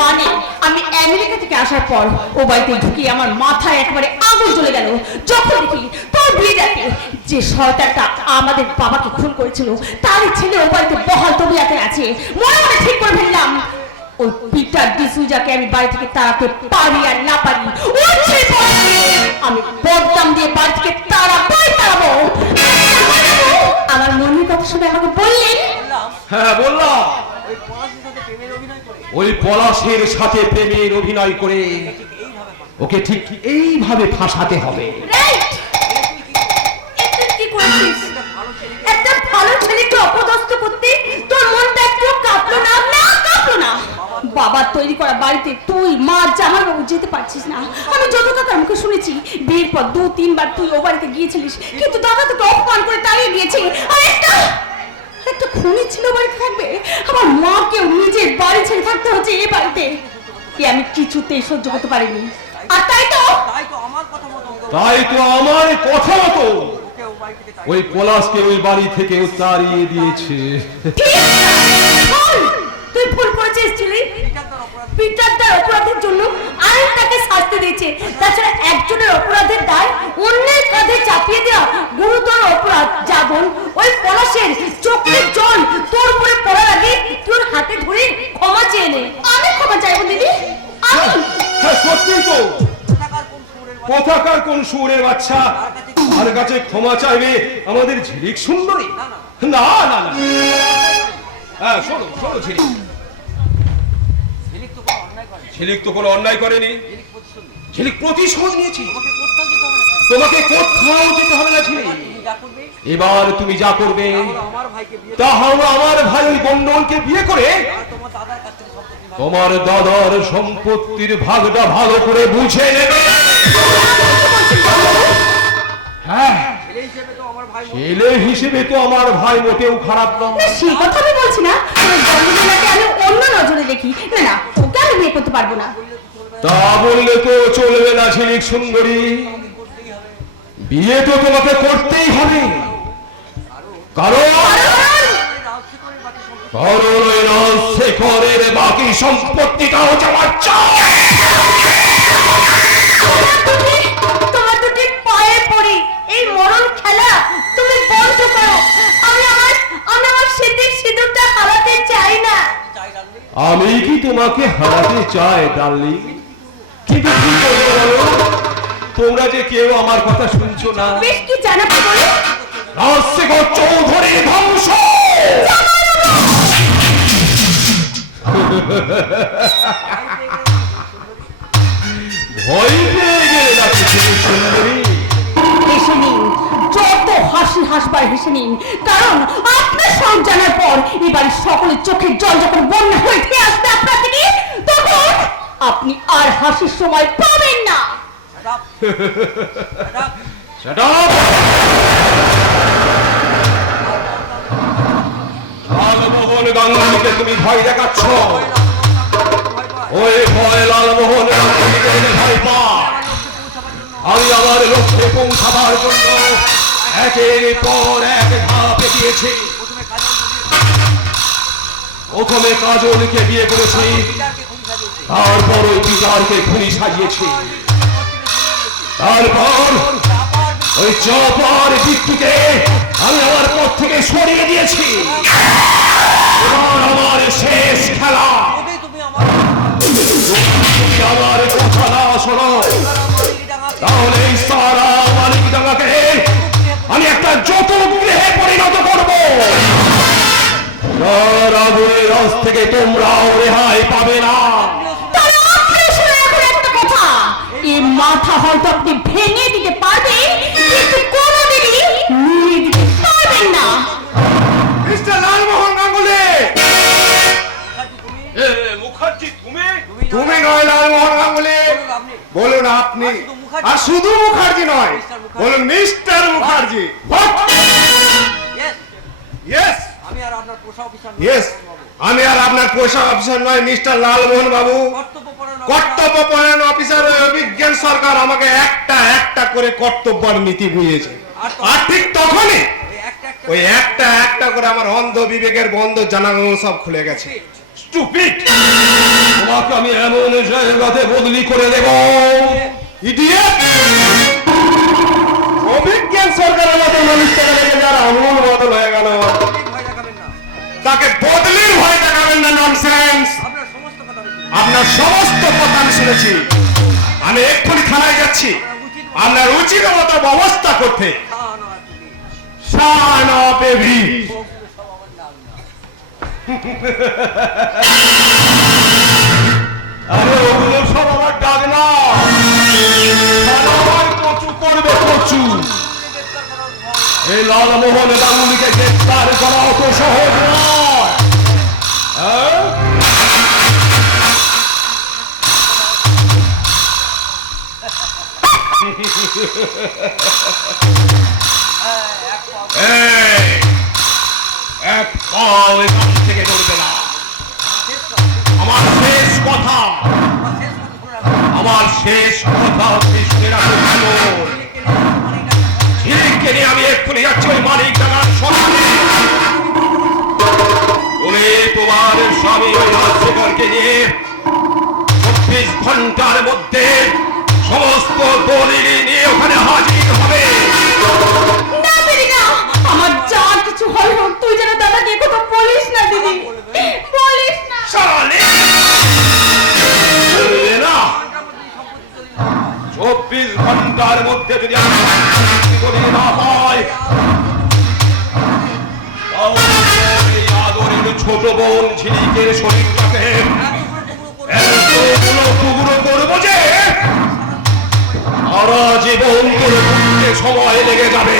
মানে আমি আমেরিকা থেকে আসার পর ও বাড়িতে ঢুকে আমার মাথায় একেবারে আগুন জ্বলে গেল যখন দেখি তোর বিয়েটাকে যে শয়তানটা আমাদের বাবাকে খুন করেছিল তারই ছেলে ও বাড়িতে বহাল তবিয়াতে আছে। মনে মনে ঠিক করে ফেললাম ওই পিটার ডিসুজাকে আমি বাড়ি থেকে তাড়াতে পারি আর না পারি আমি বদনাম দিয়ে বাড়ি থেকে তাড়াবো। আমার মনের কথা শুনে আমাকে বললেন। হ্যাঁ বললাম, ওই পলাশের সাথে প্রেমের অভিনয় করে ওই পলাশের সাথে প্রেমের অভিনয় করে ওকে ঠিক এইভাবে ফাঁসাতে হবে। রাইট, তুই কি করেছিস? একটা ভালো ছেলেকে অপদস্থ করতে তোর মনটা একটু কাঁপলো না? না কাঁপলো না? বাবার তৈরি করা বাড়িতে তুই মা জামাইবাবু যেতে পারছিস না। আমি যত কাকার মুখে শুনেছি বিয়ের পর 2-3 বার তুই ও বাড়িতে গিয়েছিলিস, কিন্তু দাদা তোকে অপমান করে তাড়িয়ে দিয়েছে। আর একটা খুনি ছিল বাড়িতে থাকবে, আমার মাকেও নিজের বাড়ি ছেড়ে থাকতে হচ্ছে এই বাড়িতে। কি আমি কিছুতেই সহ্য করতে পারিনি। আর তাই তো আমার কথা মতো আমার কথা মতো ওই পলাশকে ওই বাড়ি থেকে তাড়িয়ে দিয়েছে। তুই ভুল করেছিস ছেলে। পিটার তার অপরাধের জন্য আইন তাকে শাস্তি দিয়েছে। তাছাড়া একজনের অপরাধের দায় অন্যের কাঁধে চাপিয়ে দেওয়া গুরুতর অপরাধ। যাবন ওই পলাশের চোখের জল তোর উপরে পড়ার আগে তোর হাতে ধরে ক্ষমা চেয়ে নে। আমি ক্ষমা চাইবো দিদি, আমি। হ্যাঁ সত্যি তো, কোথাকার কোন সুরের বাচ্চা আর কাছে ক্ষমা চাইবে আমাদের ঝিলিক সুন্দরী? না না না, হ্যাঁ শোনো শোনো, ঝিলিক তো কোনো অন্যায় করেনি। ঝিলিক প্রতিশোধ নিয়েছি। তোমাকে কোথাও যেতে হবে না ঝিলিক। এবার তুমি যা করবে তা হলো আমার ভাই ওই গন্ডলকে বিয়ে করে তোমার দাদার সম্পত্তির ভাগটা ভালো করে বুঝে নেবে। হ্যাঁ, ছেলে হিসেবে তো আমার ভাই মোটেও খারাপ নয়। না, সেই কথা আমি বলছি না। ওই গন্ডমোলাকে আমি অন্য নজরে দেখি। না না, ওকে আমি বিয়ে করতে পারবো না। তা বললে তো চলবে না ঝিলিক সুন্দরী, বিয়ে তো তোমাকে করতেই হবে। কারণ ওই রাজশেখরের বাকি সম্পত্তিটাও যাওয়ার চাই। তোমার দুটি পায়ে পড়ি, এই মরণ খেলা তুমি বন্ধ করো। আমি আমার সিঁদুরটা হারাতে চাই না। আমি কি তোমাকে হারাতে চাই ডার্লিং? কিন্তু কি করবো বলো, তোমরা যে কেউ আমার কথা শুনছো না। বেশ, কি জানাতে বলো? রাজশেখর চৌধুরীর ধ্বংস। ভয় পেয়ে গেলে নাকি সুন্দরী? হেসে নিন, যত হাসি হাসবার হেসে নিন। কারণ আপনার সব জানার পর এবারে সকলের চোখের জল যখন বন্যা হয়ে ফিরে আসবে আপনার দিকে, তখন আপনি আর হাসির সময় পাবেন না। Shut up! লালমোহন গাঙ্গুলিকে তুমি ভয় দেখাচ্ছ। ওই ভয় লালমোহন গাঙ্গুলিকে ভয় পা। আমি আমার লক্ষ্যে পৌঁছাবার জন্য একের পর এক ধাপ এগিয়েছি। প্রথমে কাজলকে বিয়ে করেছি, তারপর ওই পিতারকে খুনি সাজিয়েছি, তারপর ওই চপার বিট্টুকে আমি আমার পথ থেকে সরিয়ে দিয়েছি। এবার আমার শেষ খেলা। তুমি আমার কথা না শোনো তাহলে এই সারা মালিকডাঙ্গাকে আমি একটা যৌতুক গৃহে পরিণত করব। আগুনের রস থেকে তোমরাও রেহাই পাবে না। এই মাথা হয়তো আপনি ভেঙে দিতে পারবেন, কিন্তু কোনোদিনই নিয়ে দিতে পারবেন না। মিস্টার লালমোহন গাঙ্গুলি। মুখার্জি তুমি? তুমি নয় লালমোহন গাঙ্গুলি, বলুন আপনি। মুখার্জি। আর শুধু মুখার্জি নয়, মিস্টার মুখার্জি। বলুন মিস্টার মুখার্জি। Yes, ইয়েস আমি আর আপনার পোষা অফিসার ইয়েস, আমি আর আপনার পোষা অফিসার নয়, মিস্টার লালমোহন বাবু, কর্তব্যপরায়ণ অফিসার বিজ্ঞান সরকার আমাকে একটা একটা করে কর্তব্যের নীতি বুঝিয়েছে। আর ঠিক তখনই ওই একটা একটা করে আমার অন্ধ বিবেকের বন্ধ জানানো সব খুলে গেছে। স্টুপিড! তোমাকে আমি এমন জায়গাতে বদলি করে দেব, ইডিয়েট! অভিজ্ঞান সরকারের মতো মানুষটাকে দেখে যার আমূল বদল হয়ে গেল, ভয় দেখাবেন না, তাকে বদলির ভয় দেখাবেন না। ননসেন্স! আপনার সমস্ত কথা আমি শুনি। আপনার সমস্ত কথা আমি শুনেছি। আমি এক্ষুনি থানায় যাচ্ছি আপনার উচিত মতো ব্যবস্থা করতে। শান অফ এ বিচ। আরে ওগুলো সব আমার ডাক না, আমার কচু করবে কচু। এই লালমোহন গাঙ্গুলিকে গ্রেফতার করা অত সহজ নয়। হ্যাঁ? এই, এক পাও এখান থেকে নড়বে না। আমার শেষ কথা, আমার শেষ কথা হচ্ছে শুনে রাখো ভালো। ঝিলিককে নিয়ে আমি এক্ষুনি যাচ্ছি ওই মালিক ডাকার সঙ্গে। উনি তোমার স্বামী ওই রাজশেখরকে নিয়ে 24 ঘন্টার মধ্যে সমস্ত দলিল নিয়ে ওখানে হাজির হবে। না দিদি না, আমার যা কিছু হয় হোক, তুই যেন দাদাকে কথা বলিস না দিদি, বলিস না। শালি! বলবে না? 24 ঘন্টার মধ্যে যদি আমি দলিল না পাই, তাহলে এই আদরের ছোট বোন ঝিলিকের শরীরটাকে এতগুলো টুকরো করবো যে সারা জীবন করে করতে সময় লেগে যাবে।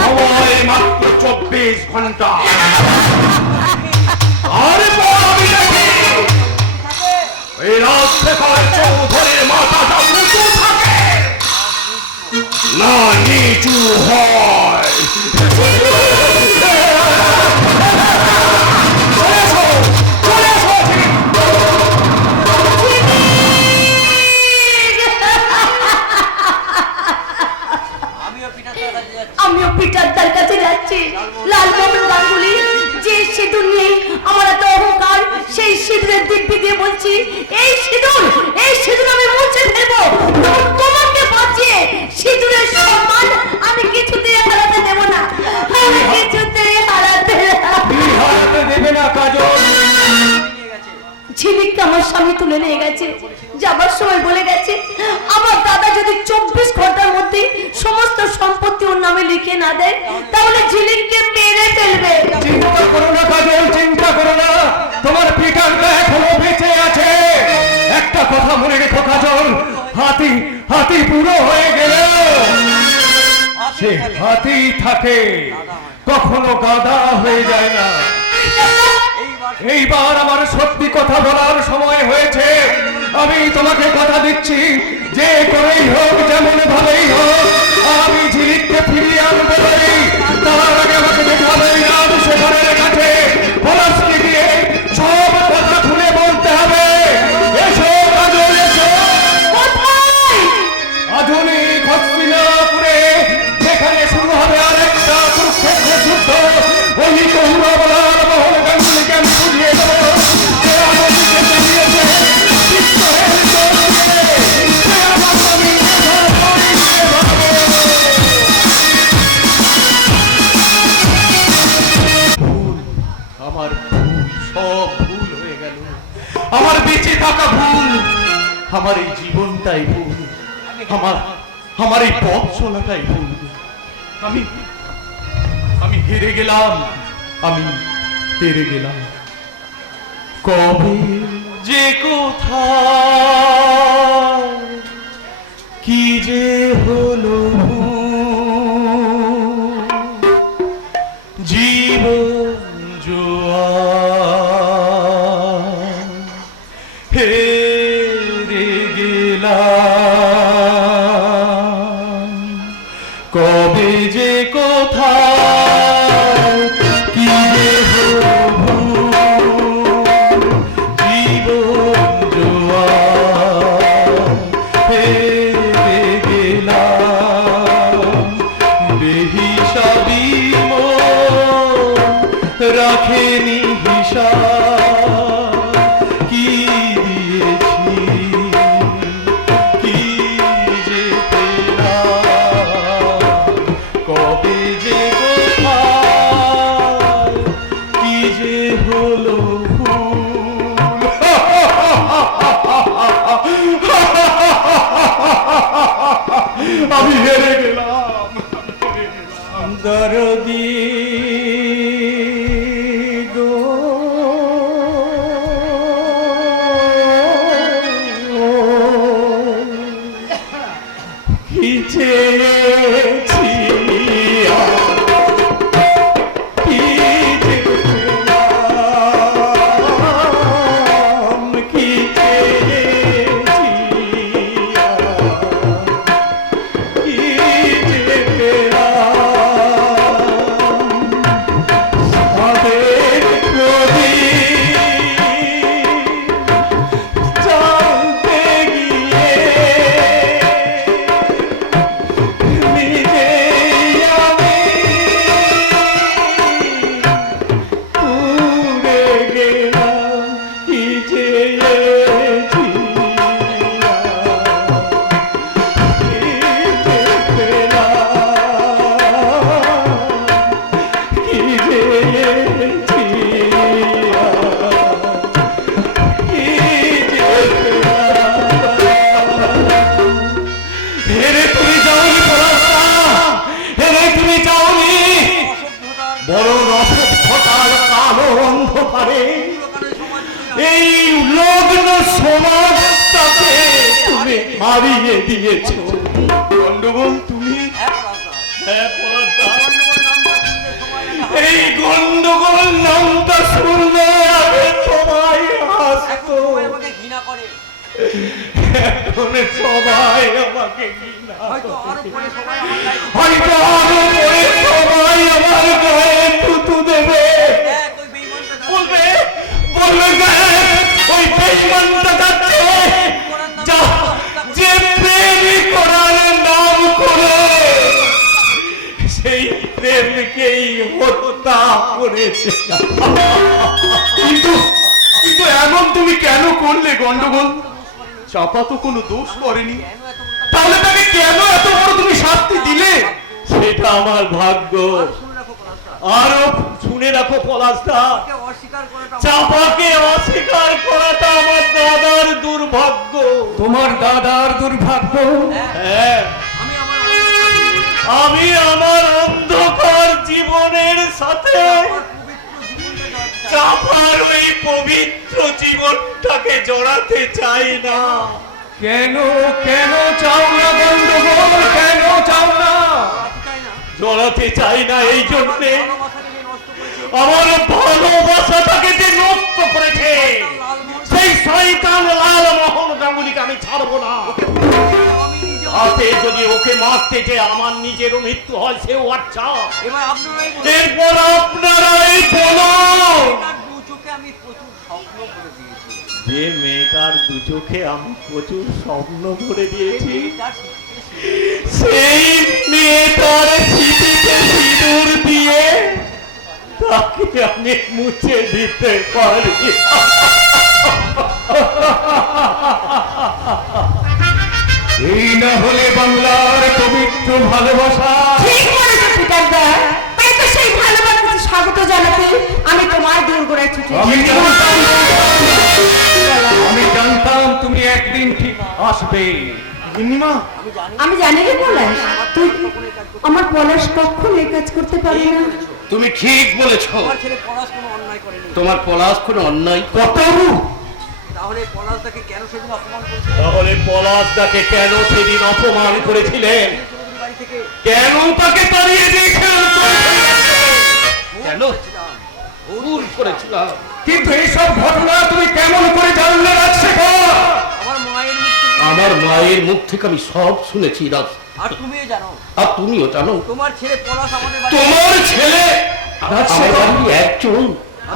সময় মাত্র 24 ঘন্টা। আরে আমি দেখি এই রাজশেখর চৌধুরীর মাথাটা উঁচু থাকে না নিচু হয়। চলে এসো, চলে এসো। আমিও পিটার কাছে যাচ্ছি। লালমোহন গাঙ্গুলি যে সিঁদুর নিয়ে আমার এত অহংকার, সেই সিঁদুরের দিব্যি দিয়ে বলছি, এই সিঁদুর আমি মুছে ফেলবো। তোমাকে বাঁচিয়ে সিঁদুরের সম্মান আমি কিছুতেই হারাতে দেব না, আমি কিছুতেই হারাতে দেবে না কাজল। ঝিলিককে আমার স্বামী তুলে নিয়ে গেছে, যাবার সময় বলে গেছে আমার দাদা যদি 24 ঘন্টার মধ্যে সমস্ত সম্পত্তি ওর নামে লিখে না দেয়, তাহলে ঝিলিককে মেরে ফেলবে। চিন্তা করো না কাজল, চিন্তা করো না, তোমার পিটারটা এখনো বেঁচে আছে। একটা কথা মনে রেখো কাজল, হাতি পুরো হয়ে গেল সে হাতি থাকে, কখনো গাধা হয়ে যায় না। এইবার আমার সত্যি কথা বলার সময় হয়েছে। আমি তোমাকে কথা দিচ্ছি, যে করেই হোক, যেমন ভাবেই হোক, আমি ঝিলিককে ফিরিয়ে আনতে পারি। তার আগে আমাকে দেখাবে রাজশেখরের কাছে পলাশকে গিয়ে সব কথা খুলে বলতে হবে। এসো কাজল, এসো। আধুনিক হস্তিনাপুরে যেখানে শুরু হবে আরেকটা কুরুক্ষেত্র যুদ্ধ, ওই কৌরব লালমোহন গাঙ্গুলিকে আমি বুঝিয়ে দেবো যে আমাদেরকে জানিয়েছে বিদ্রোহের জোর দিয়ে সে আমার জমিনে ধরে ভাবে। আমার ভুল, সব ভুল হয়ে গেল। আমার বেঁচে থাকা ভুল, আমার এই জীবনটাই ভুল। আমার এই পথ চলাটাই ভুল। আমি আমি হেরে গেলাম, আমি হেরে গেলাম। কবে যে কোথায় কি যে হলো জীবন জোয়ার, হেরে গেলাম। কবে যে কোথায় কি যে হলো জীবন জোয়ার, হেরে গেলাম। বেহিসাবি মন রাখেনি হিসাব, কি দিয়েছি কি যে পেলাম। কবে যে কোথায় কি যে হলো আমি হেরে গেলাম। দরদি গো কি চেয়েছি কি যে পেলাম, কি চেয়েছি কি যে পেলাম। সাদের প্রদীপ জানতে গিয়ে নিজেই আমি পুড়ে গেলাম। কি চেয়েছি কি যে পেলাম, কি চেয়েছি কি যে পেলাম। হেরে তুমি যাওনি পরাস্তা, হেরে তুমি যাওনি। বড় রসভ্যতার কালো অন্ধকারে এই লগ্ন সমাজটাকে তুমি হারিয়ে দিয়েছ। গন্ডগোল তুমি, হ্যাঁ পরাস্তা, এই গন্ডগোল নামটা শুনলে আগে সবাই হাসতো, আমাকে ঘৃণা করে, এখন সবাই আমাকে ঘৃণা হয়তো আরো পরে সবাই আমার গায়ে হয়তো আরো পরে সবাই আমার গায়ে থুতু দেবে, দেখ ওই বেঈমানটা যাচ্ছে। বলবে বলবে ওই বেঈমানটা যাচ্ছে যে প্রেমই করার নাম করে সেই প্রেমকেই হত্যা করেছে। কিন্তু কিন্তু এমন তুমি কেন করলে গন্ডগোল? চাপা তো কোনো দোষ করেনি, তাহলে তাকে কেন এত বড় তুমি শাস্তি দিলে? সেটা আমার ভাগ্য। আরো শুনে রাখো পলাশদা, অস্বীকার করাটা চাপাকে অস্বীকার করাটা আমার দাদার দুর্ভাগ্য। তোমার দাদার দুর্ভাগ্য? হ্যাঁ, আমি আমার অন্ধকার জীবনের সাথে চাপার ওই পবিত্র জীবনটাকে জড়াতে চাই না। কেন কেন চাও না গন্ডগোল, কেন চাও না? জড়াতে চাই না এই জন্যে আমার ভালোবাসাটাকে যে নষ্ট করেছে সেই শয়তান লালমোহন গাঙ্গুলিকে আমি ছাড়বো না। হাতে যদি ওকে মারতে যে আমার নিজেরও মৃত্যু হয় সেও আচ্ছা। এবার আপনারাই বলুন, এরপর আপনারাই বলো, তার দু চোখে আমি প্রচুর স্বপ্ন করে দিয়েছি। যে মেয়েটার দু চোখে আমি প্রচুর স্বপ্ন ভরে দিয়েছি তার শিক্ষিত সেই মেয়েটার স্মৃতিতে সিঁদুর দিয়ে তাকে আমি মুছে দিতে পারি। এই না হলে বাংলার পবিত্র ভালোবাসা। ঠিক বলেছো পিতারদা, তাই তো সেই ভালোবাসাকে স্বাগত জানাতে আমি তোমার দোরগোড়ায় ছুটে আমি জানতাম তুমি একদিন ঠিক আসবে। গিন্নিমা আমি জানি আমি জানি রে পলাশ, তুই আমার পলাশ কখনো এই কাজ করতে পারবি না। তুমি ঠিক বলেছো, আমার ছেলে পলাশ কোনো অন্যায় করেনি। তোমার পলাশ কোনো অন্যায় কত তাহলে পলাশদাকে কেন সেদিন অপমান করেছিল? তাহলে পলাশদাকে কেন সেদিন অপমান করেছিলেন? চৌধুরী বাড়ি থেকে কেন তাকে তাড়িয়ে দিয়েছিলেন? কেন ভুল করেছিলাম? কিন্তু এইসব ঘটনা তুমি কেমন করে জানলে রাজশেখর? আমার মায়ের মুখ থেকে, আমার মায়ের মুখ থেকে আমি সব শুনেছি রাজ, আর তুমিও জানো আর তুমিও জানো। তোমার ছেলে পলাশ আমাদের বাড়ি তোমার ছেলে আমার বাড়ির একজন,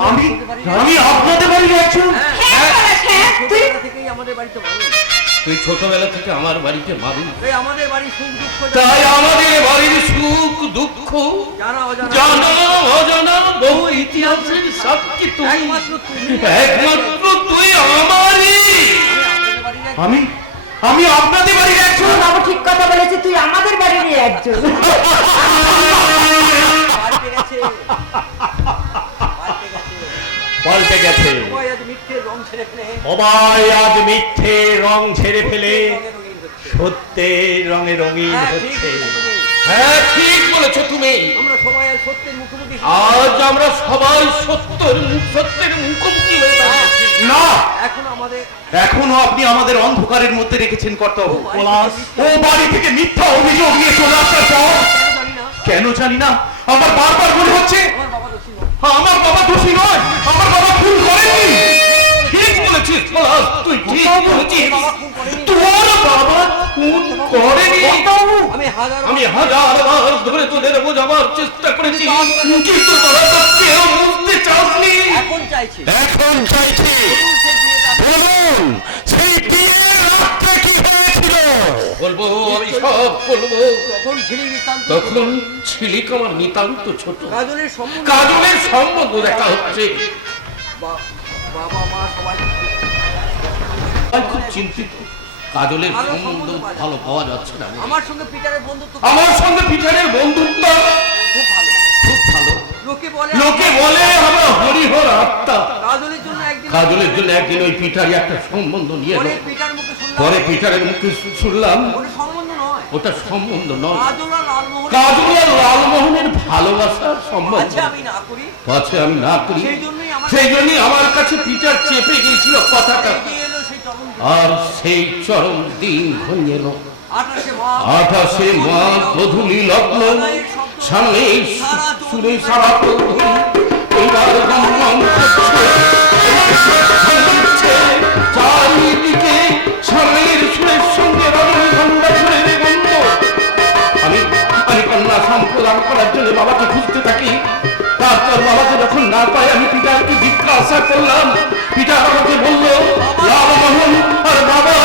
আমি আমি আপনাদের বাড়ির একজন। হ্যাঁ পলাশ, হ্যাঁ তুই ছোটবেলা থেকেই আমাদের বাড়িতে মানুষ। তুই ছোটবেলা থেকে আমার বাড়িতে মানুষ, এই আমাদের বাড়ির সুখ দুঃখ তাই আমাদের বাড়ির সুখ দুঃখ জানা অজানা জানা অজানা বহু ইতিহাসের সাক্ষী তুই, একমাত্র তুমি। একমাত্র তুই আমারই। আমাদের বাড়ির এক- আমি আমি আপনাদের বাড়ির একজন। বাবু ঠিক কথা বলেছে, তুই আমাদের বাড়িরই একজন। পাল্টে গেছে, পাল্টে গেছে। পাল্টে গেছে, সবাই আজ মিথ্যের রং ছেড়ে ফেলে সবাই আজ মিথ্যে রং ছেড়ে ফেলে রঙে রঙিন হচ্ছে। সত্যের রঙে রঙিন হ্যাঁ, ঠিক হচ্ছে। বলেছো তুমি। হ্যাঁ ঠিক বলেছো তুমি। আমরা সবাই আজ সত্যের মুখোমুখি। আজ আমরা সবাই সত্যের মুখোমুখি হয়ে দাঁড়িয়েছি। না, এখন আমাদের এখনো আপনি আমাদের অন্ধকারের মধ্যে রেখেছেন কর্তব্য। ও বাড়ি থেকে মিথ্যা অভিযোগ নিয়ে চলে আসার পর কেন জানি না, কেন জানি না আমার বারবার মনে হচ্ছে আমার বাবা দোষী নয়। আমার বাবা দোষী নয়, আমার বাবা খুন করেনি। ঠিক বলেছিস পলাশ, তুই ঠিক বলেছিস, বাবা খুন করেনি। তোর বাবা খুন করেনি। আমি আমি হাজার বার ধরে তোদের বোঝাবার চেষ্টা করেছি, কিন্তু তোরা তো কেউ বুঝতে চাসনি। এখন চাইছি এখন চাইছি বলুন, সেই বিয়ের রাতটা কি হয়েছিল? বলবো, আমি সব বলবো। তখন ঝিলিক নিতান্ত তখন ছিলিক আমার নিতান্ত ছোট, কাজলের সম্বন্ধ কাজলের সম্বন্ধ দেখা হচ্ছে। বাবা মা সবাই আমি খুব চিন্তিত, কাজলের সম্বন্ধ ভালো পাওয়া যাচ্ছে না। আমার সঙ্গে পিটারের বন্ধুত্ব আমার সঙ্গে পিঠারের বন্ধুত্ব খুব ভালো। খুব ভালো। লোকে বলে আমরা হরিহর আত্মা। কাজলের জন্য একদিন কাজলের জন্য একদিন ওই পিঠারি একটা সম্বন্ধ নিয়ে পরে এলো। পিটার মুখে শুনলাম পরে পিঠারের মুখে শুনলাম ওটা সম্বন্ধ নয়, ওটা সম্বন্ধ নয়, কাজল আর লালমোহন। কাজল আর লালমোহনের ভালোবাসার সম্বন্ধ। আচ্ছা আমি না করি, পাছে আমি না করি, সেই জন্যই আমার কাছে পিঠার চেপে গিয়েছিল কথাটা। এগিয়ে এলো সেই চরম দিন। আর সেই চরম দিন হয়ে এলো 28 মাঘ মধুলি লগ্ন, সামনে শুনে সারা চৌধুরী এবার গমন করছে চারিদিকে স্বামীর সুরের সঙ্গে রজনীগন্ধা সুরের গন্ধ। আমি কন্যা সম্প্রদান করার জন্য বাবাকে খুঁজতে থাকি। তারপর বাবাকে যখন না পাই আমি পিতাকে জিজ্ঞাসা করলাম। পিতা আমাকে বলল লালমোহন আর বাবা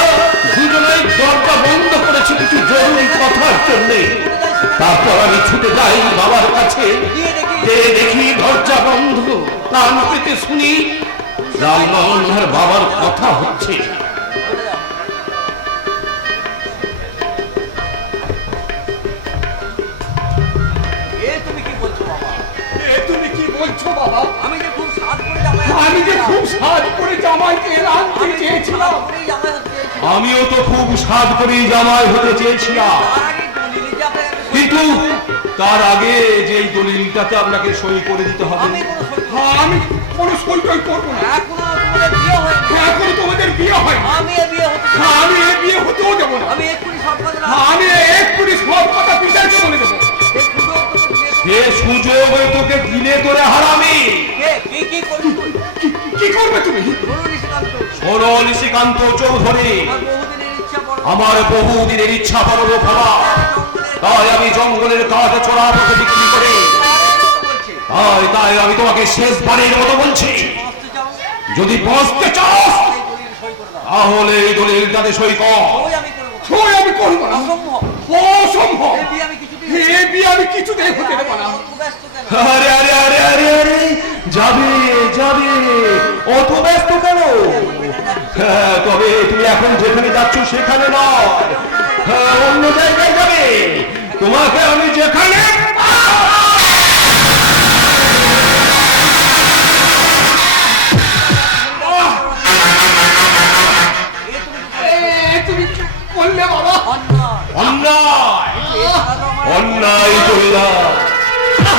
দুজনেই দরজা বন্ধ করেছে কিছু জরুরি কথার জন্য। তারপর আমি ছুটে যাই বাবার কাছে, যে দেখি দরজা বন্ধ। কান পেতে শুনি লালমোহন আর বাবার কথা হচ্ছে। তুমি কি বলছো বাবা? তুমি কি বলছো বাবা? আমি যে খুব সাধ করে জামাই আমি যে খুব সাজ করে জামাইকে আনতে চেয়েছিলাম। করেই জামাই হতে চেয়েছি। আমিও তো খুব সাধ করে জামাই হতে চেয়েছিলাম, তার আগে দলিলে যে আপনাকে একটা সই কিন্তু তার আগে যে এই দলিলটাতে আপনাকে সই করে দিতে হবে। আমি কোনো সই করব না। আমি কোনো সইটই করবো না। এখনো তোমাদের বিয়ে হয়নি। এখন তোমাদের বিয়ে হয় আমি এ বিয়ে হতে চাই। আমি এ বিয়ে হতেও দেবো না। আমি এক্ষুনি সব কথা আমি এক্ষুনি সব কথা পিতাকে বলে দেবো। সে সুযোগ তোকে গিলে করে হারামি। কি করবি তুই? কি করবে তুমি? বলো নিশিকান্ত, শোনো নিশিকান্ত চৌধুরী, আমার বহুদিনের ইচ্ছা আমার বহুদিনের ইচ্ছা বড় বড় ভাবা, তাই আমি জঙ্গলের কাঠ চড়া পথে বিক্রি করি। তাই আমি তোমাকে শেষবারের মতো বলছি, যদি বাঁচতে চাও তাহলে এই দলিলটাতে সই কর। সই আমি করবো না। অসম্ভব। অসম্ভব। এ বিয়ে আমি কিছুতেই এ বিয়ে আমি কিছুতেই হতে দেবো না। অত ব্যস্ত কেন? আরে আরে আরে আরে আরে যাবে যাবে, অত ব্যস্ত কেন? হ্যাঁ, তবে তুমি এখন যেখানে যাচ্ছ সেখানে নয়, হ্যাঁ, অন্য জায়গায় যাবে। তোমাকে আমি যেখানে তুমি কি করলে বাবা? অন্যায় করলাম,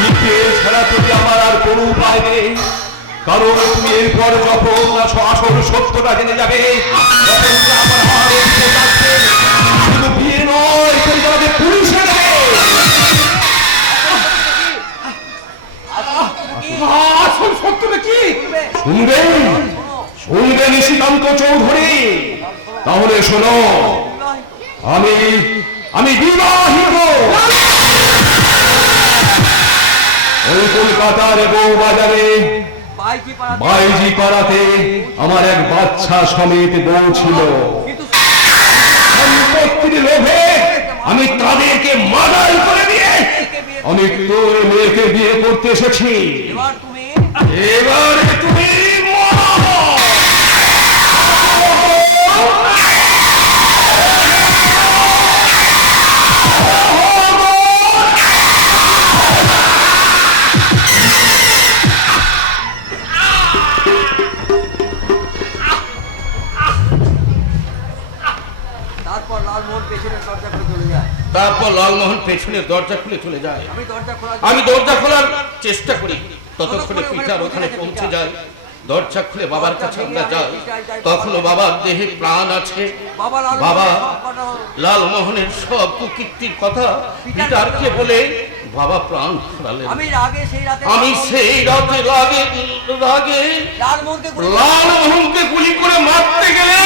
কিন্তু এছাড়া তোকে আমার আর কোনো উপায় নেই। কারণ তুমি এরপর যখন আসল সত্যটা জেনে যাবে, তখন তো আমার হার উঠে যাচ্ছে। শুধু বিয়ে নয়, তুমি যাবে পুলিশে দেবে। আসল সত্যটা কি শুনবেন? শুনবে নিশিকান্ত চৌধুরী? তাহলে শোনো, আমি বিবাহিত। ওই কলকাতার বউবাজারে বাইজি পাড়াতে আমার এক বাচ্চা সমেত বউ ছিল। সম্পত্তির লোভে আমি তাদেরকে মাদাল করে দিয়ে আমি তোর মেয়েকে বিয়ে করতে এসেছি। এবারে তুমি তারপর লালমোহন পেছনের দরজা খুলে চলে যায়। আমি দরজা খোলার চেষ্টা করি, ততক্ষণে পিতার ওখানে পৌঁছে যায়। দরজা খুলে বাবার কাছে আমরা যাই, তখনও বাবার দেহে প্রাণ আছে। বাবা লালমোহনের সব কুকীর্তির কথা পিতারকে বলে বাবা প্রাণ হারালেন। আমি সেই রাতে রাগে লালমোহনকে গুলি করে মারতে গেলে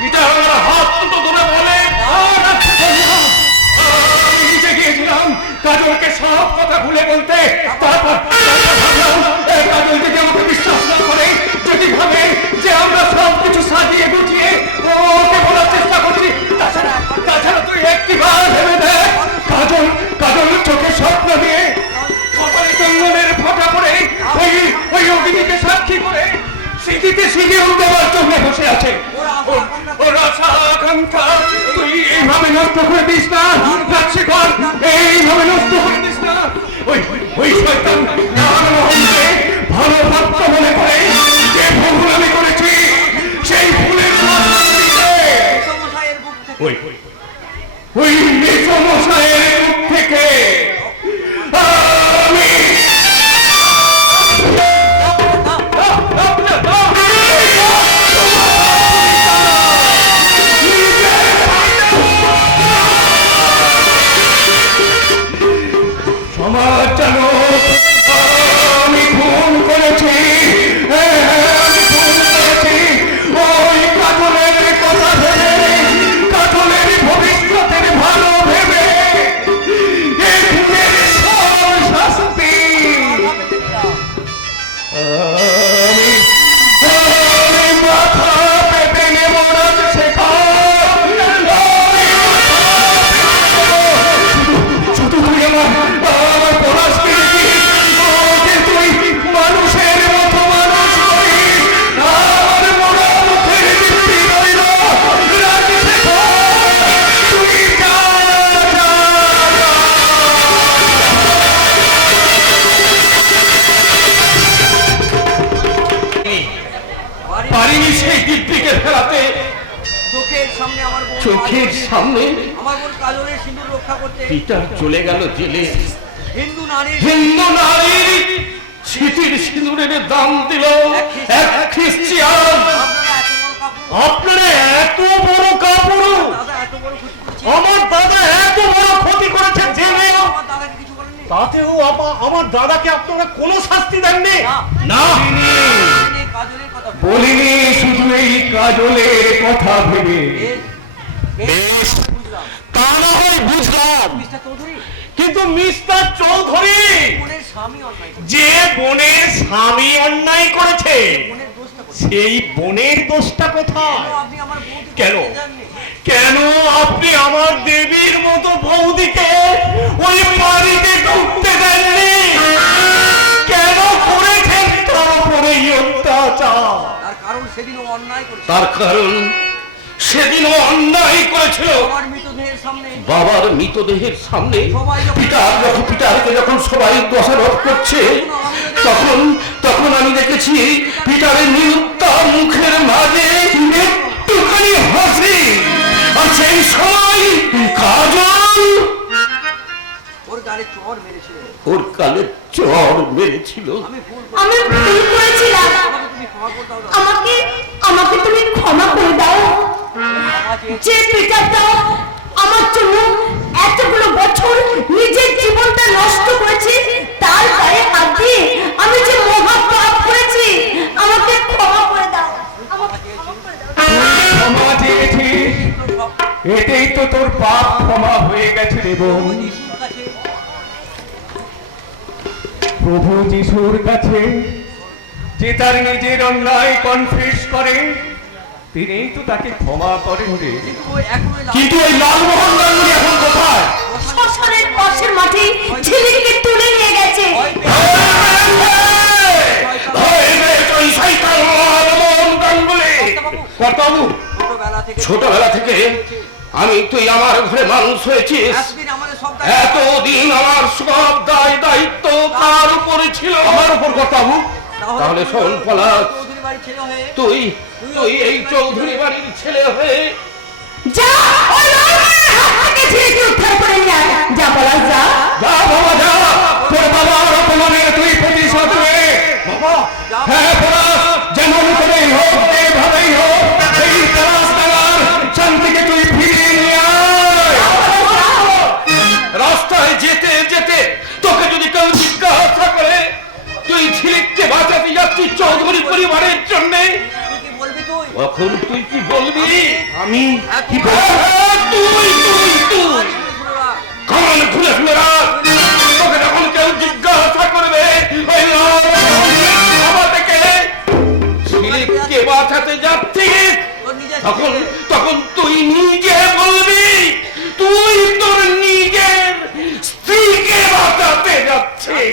পিতা আমার হাত দুটো ধরে বলে, আমি নিচে গিয়েছিলাম কাজলকে সব কথা ভুলে বলতে। তারপর কাজল যদি আমাকে বিশ্বাস না করে, যদি ভাবে যে আমরা সব কিছু সাজিয়ে গুছিয়ে ওকে বলার চেষ্টা করছি, তাছাড়া তুই একটি বার ভেবে দেখ, কাজল চোখে স্বপ্ন দিয়ে কপালে চন্দনের ফোঁটা পড়ে ওই অগ্নিকে সাক্ষী করে স্মৃতিতে শিডিউল দেওয়ার জন্য বসে আছে। ওর আশা আকাঙ্ক্ষা তুই এইভাবে নষ্ট করে দিস না, রাজশেখর, এইভাবে নষ্ট করে দিস না। ওই শয়তান লালমোহনকে ভালো ভক্ত মনে করে যে ভুল আমি করেছি, সেই ভুলের ওই মেসমশায়ের মুখ থেকে আমি সমাজ জানো আমি খুন করেছি, আমি খুন করেছি। ওই কাজলের কথা ভেবে, কাজলের ভবিষ্যতের ভালো ভেবে এই খুনের সব শাস্তি আমি মাথা পেতে নেব রাজশেখর। শুধু তুই আমার পলাশকে দেখিস, ওকে তুই মানুষের মতো মানুষ করিস। আর মোরা মুখের দীপ্তি রইল রাজশেখর, তুই যা যা যা। পারিনি সেই দীপ্তিকে ফেরাতে। চোখের সামনে পিতার চলে গেল জেলে। হিন্দু নারীর স্মৃতির সিঁদুরের দাম দিল এক খ্রিস্টিয়ান। আপনারা এত বড় কাপুরু, আমার দাদা এত বড় ক্ষতি করেছে জেলে, তাতেও আমার দাদাকে আপনারা কোনো শাস্তি দেননি? না, বলিনি, শুধু এই কাজলের কথা ভেবে। বেশ, তা না হয় বুঝলাম, কিন্তু মিস্টার চৌধুরী, যে বোনের স্বামী অন্যায় করেছে সেই বোনের দোষটা কোথায়? কেন আপনি আমার দেবীর মতো বৌদিকে ওই বাড়িতে ঢুকতে দেননি? কেন করেছেন তার উপরে অত্যাচার? তার কারণ সেদিনও অন্যায় করেছিল বাবার মৃতদেহের সামনে। পিটারকে যখন সবাই দোষারোপ করছে, তখন আমি দেখেছি পিটারের নিরুত্তর মুখের মাঝে একটুখানি হাসি। আর সেই সময় কাজল ওর কালে চর মেরেছিল। আমি ভুল করেছিলাম, আমাকে আমাকে তুমি ক্ষমা করে দাও। যে পিতাটা আমার জন্য এতগুলো বছর নিজের জীবনটা নষ্ট করেছে, তার গায়ে হাত দিয়ে আমি যে মহা পাপ করেছি, আমাকে ক্ষমা করে দাও, আমাকে ক্ষমা করে দাও। ক্ষমা চেয়েছিস, এতেই তো তোর পাপ ক্ষমা হয়ে গেছে রে বোন। প্রভু যিশুর কাছে যে তার নিজের অন্যায় কনফেস করে, তিনিই তো তাকে ক্ষমা করেন রে। কিন্তু এই লালমোহন গাঙ্গুলি এখন কোথায়? শ্মশানের পাশের মাঠে ছেলেকে তুলে নিয়ে গেছে। কর্তাবু, ছোটবেলা থেকে আমি তুই আমার ঘরে মানুষ হয়েছিস, এতদিন আমার সব দায় দায়িত্ব কার উপরে ছিল? আমার উপর। কর্তাবু, তাহলে শোন পলাশ, তুই তুই এই চৌধুরী বাড়ির ছেলে হয়ে যা, ওই লালমোহনের হাত থেকে ছেলেকে উদ্ধার করে নিয়ে আয়। যা পলাশ, যা। যা বাবা যা, তোর বাবার অপমানের তুই প্রতিশোধ নে। হ্যাঁ পলাশ, যেমন করেই হোক, যেভাবেই হোক, এই রাস্তার শান্তিকে তুই ফিরিয়ে নিয়ে আয়। রাস্তায় যেতে যেতে তোকে যদি কেউ জিজ্ঞাসা করে তুই ঝিলিককে বাঁচাতে যাচ্ছিস চৌধুরী পরিবারের জন্য, তখন তুই কি বলবি? আমি কি বলবো? তুই তুই তুই কান খুলে খুলে রাখ। তোকে যখন কেউ জিজ্ঞাসা করবে ওই বাবা থেকে ঝিলিককে বাঁচাতে যাচ্ছিস, তখন তখন তুই নিজে বলবি তুই তোর নিজের স্ত্রীকে বাঁচাতে যাচ্ছিস।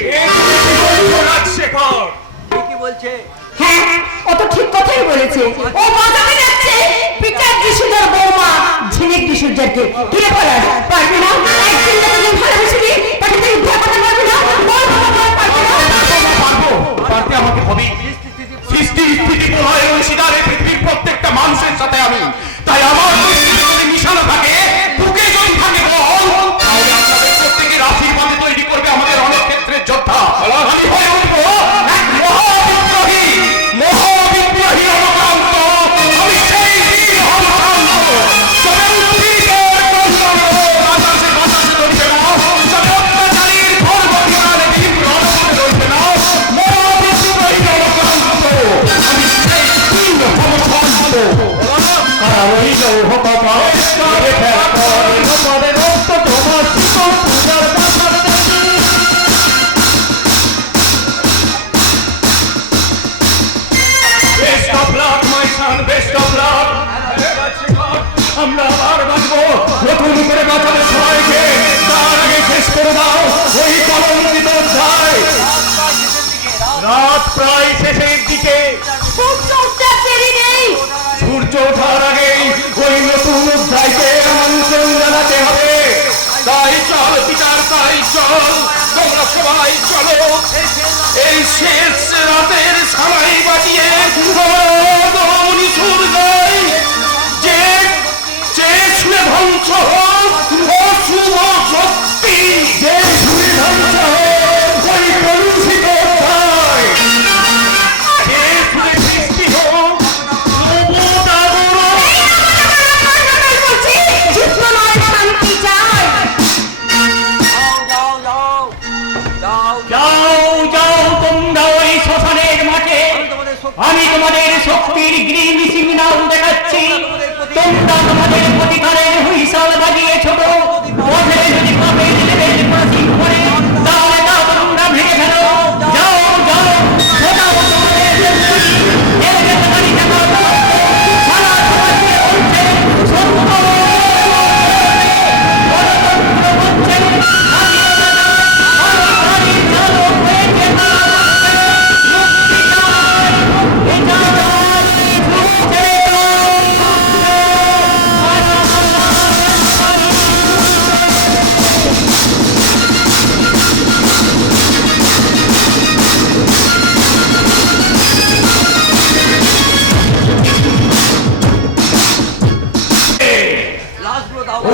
হ্যাঁ, ও তো ঠিক কথাই বলেছে। ও বাজারে যাচ্ছে পিতার যিশুদার বৌমা ঝিলিক যিশুদারকে। কি রে পলাশ, পারবি না? একদিন যখন ভালোবেসেছি তাকে তুই উদ্ধার করতে পারবি না? বল বাবা, বল, পারবি না? পারবো, পারতে আমাকে হবে। সৃষ্টি স্থিতি প্রলয় অংশীদারে পৃথিবীর প্রত্যেকটা মানুষের সাথে আমি, তাই আমার অস্তিত্ব যদি মিশানো থাকে, বুকে যদি থাকে বল, তাহলে আপনাদের প্রত্যেকের আশীর্বাদে তৈরি করবে আমাদের অনেক ক্ষেত্রের যোদ্ধা। আমি হয়ে উঠবো এক মহাবিদ্রোহী, মহাবিদ্রোহী রণকান্ত। আমি সেই বীর রণকান্ত, তবে উদ্ভিদের কৌশল বাতাসে বাতাসে ধরবে না, তবে অত্যাচারীর খড়গড়িয়ার বীর রণকে ধরবে না। মহাবিদ্রোহী রণকান্ত, আমি সেই বীর রণকান্ত। কারাবহিল হতপা, রেখে পরে পরে রক্ত তোমার শিকল পূজার বাসার দেবী। Best of luck, my son, best of luck. আমরা আবার বাঁচবো, নতুন করে বাঁচাবে সবাইকে। তার আগে শেষ করে দাও ওই কলঙ্কিত অধ্যায়। রাত প্রায় শেষের দিকে, সূর্য উঠতে দেরি নেই। সূর্য ওঠার আগেই ওই নতুন অধ্যায়কে আমন্ত্রণ জানাতে হবে। তাই চল পিতার, তাই চল, তোমরা সবাই চলো। এই শেষ রাতের সানাই বাজিয়ে নিশুর গাই, যে যে শুনে ধ্বংস হোক অশুভ শক্তি, যে সুরে ধ্বংস হোক ওই কলুষিত অধ্যায়, যে শুনে সৃষ্টি হোক যুদ্ধ নয়, শান্তি চাই। যাও যাও তোমরা ওই শ্মশানের মাঠে, আমি তোমাদের শক্তির গ্রিন সিগন্যাল দেখাচ্ছি। তোমরা তোমাদের প্রতিকারের হুইসল বাজিয়েছ, পথে যদি পাপের লেবেল ক্রসিং করে, তাহলে তা তোমরা ভেঙে ফেলো। যাও যাও, ফোটাও তোমাদের শক্তি। এর ভেতরে টাকা সারা সমাজে উঠছে সত্য, গণতন্ত্র হচ্ছে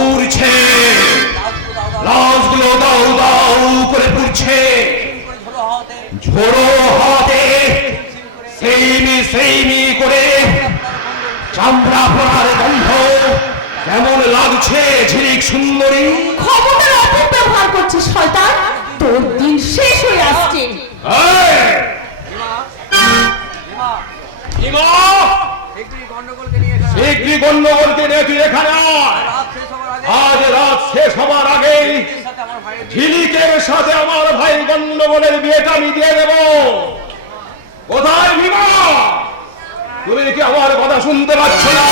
উড়ছে, লাশগুলো দাউ দাউ করে লাগছে ঝোড়ো হাওয়াতে ঝোড়ো হাওয়াতে সেইমি করে চামড়া পোড়ার গন্ধ কেমন লাগছে ঝিলিক সুন্দরী? ক্ষমতার অপব্যবহার করছিস শয়তান, তোর দিন শেষ হয়ে আসছে। এই! হিমা হিমা! একটু গন্ডগোলকে নিয়ে এখানে শীঘ্রই গন্ডগোলকে নিয়ে তুই এখানে আয়। রাত শেষ হওয়ার আগে আজ রাত শেষ হবার আগেই এর সাথে আমার ভাইয়ের বিয়ে। ঝিলিকের সাথে আমার ভাই গন্ডগোলের বিয়েটা আমি দিয়ে দেব। কোথায় ভীমা? তুমি কি আমার কথা শুনতে পাচ্ছ না?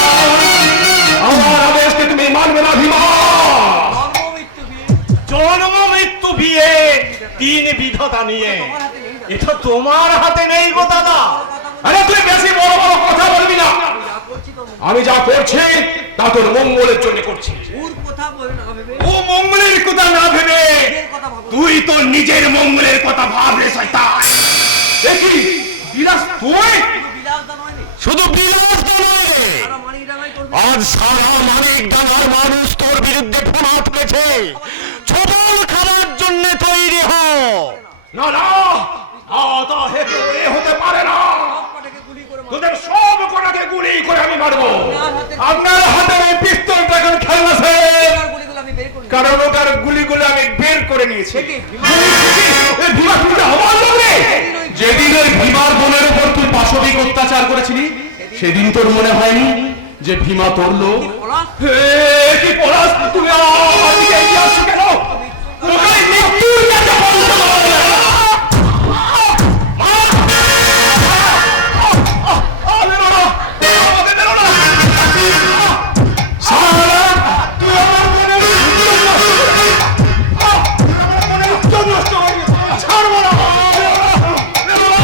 আমার আদেশকে তুমি মানবে না ভীমা? জন্ম মৃত্যু বিয়ে জন্ম মৃত্যু বিয়ে তিন বিধাতা নিয়ে তোমার হাতে নেই দাদা। এটা তোমার হাতে নেই গো দাদা। আরে তুই বেশি বড় বড় কথা বলবি না। যা করছি তো আমি যা করছি তা তোর মঙ্গলের জন্য করছি। ওর কথা বলে না ভেবে ও মঙ্গলের কথা না ভেবে নিজের কথা ভাবো। তুই তো নিজের মঙ্গলের কথা ভাবলে শয়তান। দেখি বিলাস তুই বিলাসদা নয় নি। শুধু বিলাস নয়, সারা মানিকডাঙ্গায় তোর আজ সারা মানিক ডাঙ্গার মানুষ তোর বিরুদ্ধে ফোন আটকেছে। ছবল খাবার জন্য তৈরি হ। না না তা এ হতে পারে না। সব কটাকে গুলি করে মারো। তোদের সব কটাকে গুলি করে আমি মারবো। আপনার হাতে এই পিস্তলটা এখন খেলনা শেষ। আমার গুলিগুলো আমি বের করি। কারণ ওটার গুলিগুলো আমি বের করে নিয়েছি। দেখি ভীমা এই ভীমা তুমি তো আমার লোক রে। যেদিন ওই ভীমার বোনের উপর তুই পাশবিক অত্যাচার করেছিলি সেদিন তোর মনে হয়নি যে ভীমা তোর লোক? পলাশ কি পলাশ, তুমি আমার দিকে এগিয়ে আসছো কেন? তোকে মৃত্যুর কাছে পৌঁছে দেবো। বেরো না, আমাকে বেরো না। সারা, তুই আমার মনের উত্তর নষ্ট করে দিলি। ছাড়বো না। বেরো না।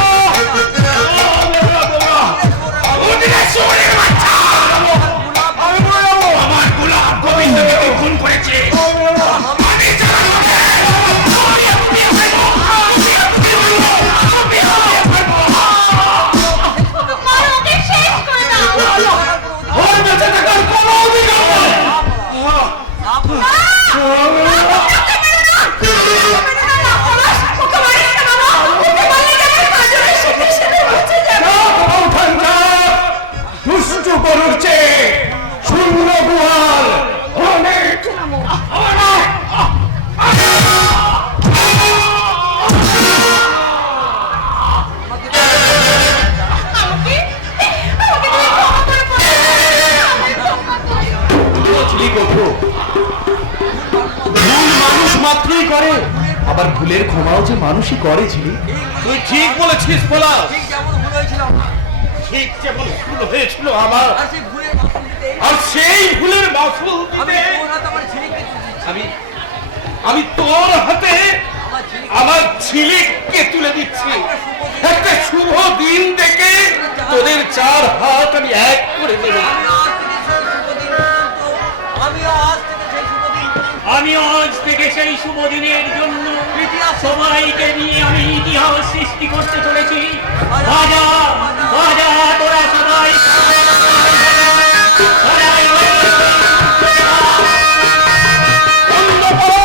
ওদিকে চোরের বাচ্চা। আমি বলে যাবো। আমার গোলাপ গোবিন্দকে তুই খুন করেছিস। আমি জানি না। মারো, ওকে শেষ করে দাও। ওর বেঁচে থাকার কোনো অধিকার নেই। ওকে মেরো না, পলাশ, ওকে মারিস না বাবা। ওকে মারলে যেমন কাজলের সাথে সাথে বেঁচে যাবে। দুষ্টু গরুর চেয়ে শূন্য গুহাল অনেক। আমাকে তুমি ক্ষমা করে বলো। ভুল মানুষ মাত্রই করে, আবার ভুলের ক্ষমাও যে মানুষই করে। ঝিলি তুই ঠিক বলেছিস পলাশ। ঠিক যেমন ভুল হয়েছিল আমার। ঠিক যেমন ভুল হয়েছিল আমার, আর সেই ভুলের মাসুল দিতে আর সেই ভুলের মাসুল আমি দিতে তোর হাতে আমার ঝিলিককে তুলে দিচ্ছি। আমি তোর হাতে আমার ঝিলিক আমার ঝিলিককে তুলে দিচ্ছি। একটা শুভ দিন দেখে তোদের চার হাত আমি এক করে দেবো। আমিও আজ থেকে সেই শুভ দিন আমি আজ থেকে সেই শুভ দিনের জন্য সবাইকে নিয়ে আমি ইতিহাস সৃষ্টি করতে চলেছি। রাজা রাজা তোরা সবাই বন্ধ করো!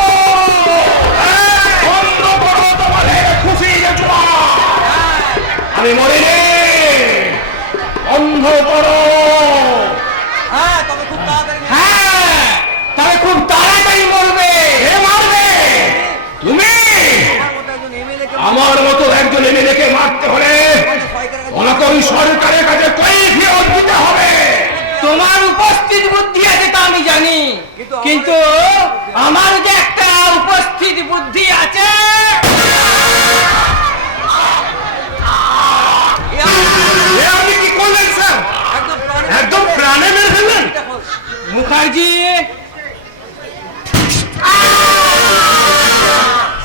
বন্ধ করো তোমাদের খুশির জোয়ার! আমি মরিনি, বন্ধ করো। হ্যাঁ তবে খুব তাড়াতাড়ি হ্যাঁ, তবে খুব তাড়াতাড়ি মরবে। কে মারবে? তুমি? আমার মতো একজন এমএলএ কে আমার মতো একজন এমএলএকে মারতে হলে ওনাকে ওই সরকারের কাছে কৈফিয়ত দিতে হবে। তোমার উপস্থিত বুদ্ধি আছে তা আমি জানি, কিন্তু আমার যে একটা উপস্থিত বুদ্ধি আছে। এ আপনি কি করলেন স্যার? একদম প্রাণে মেরে ফেললেন। মুখার্জি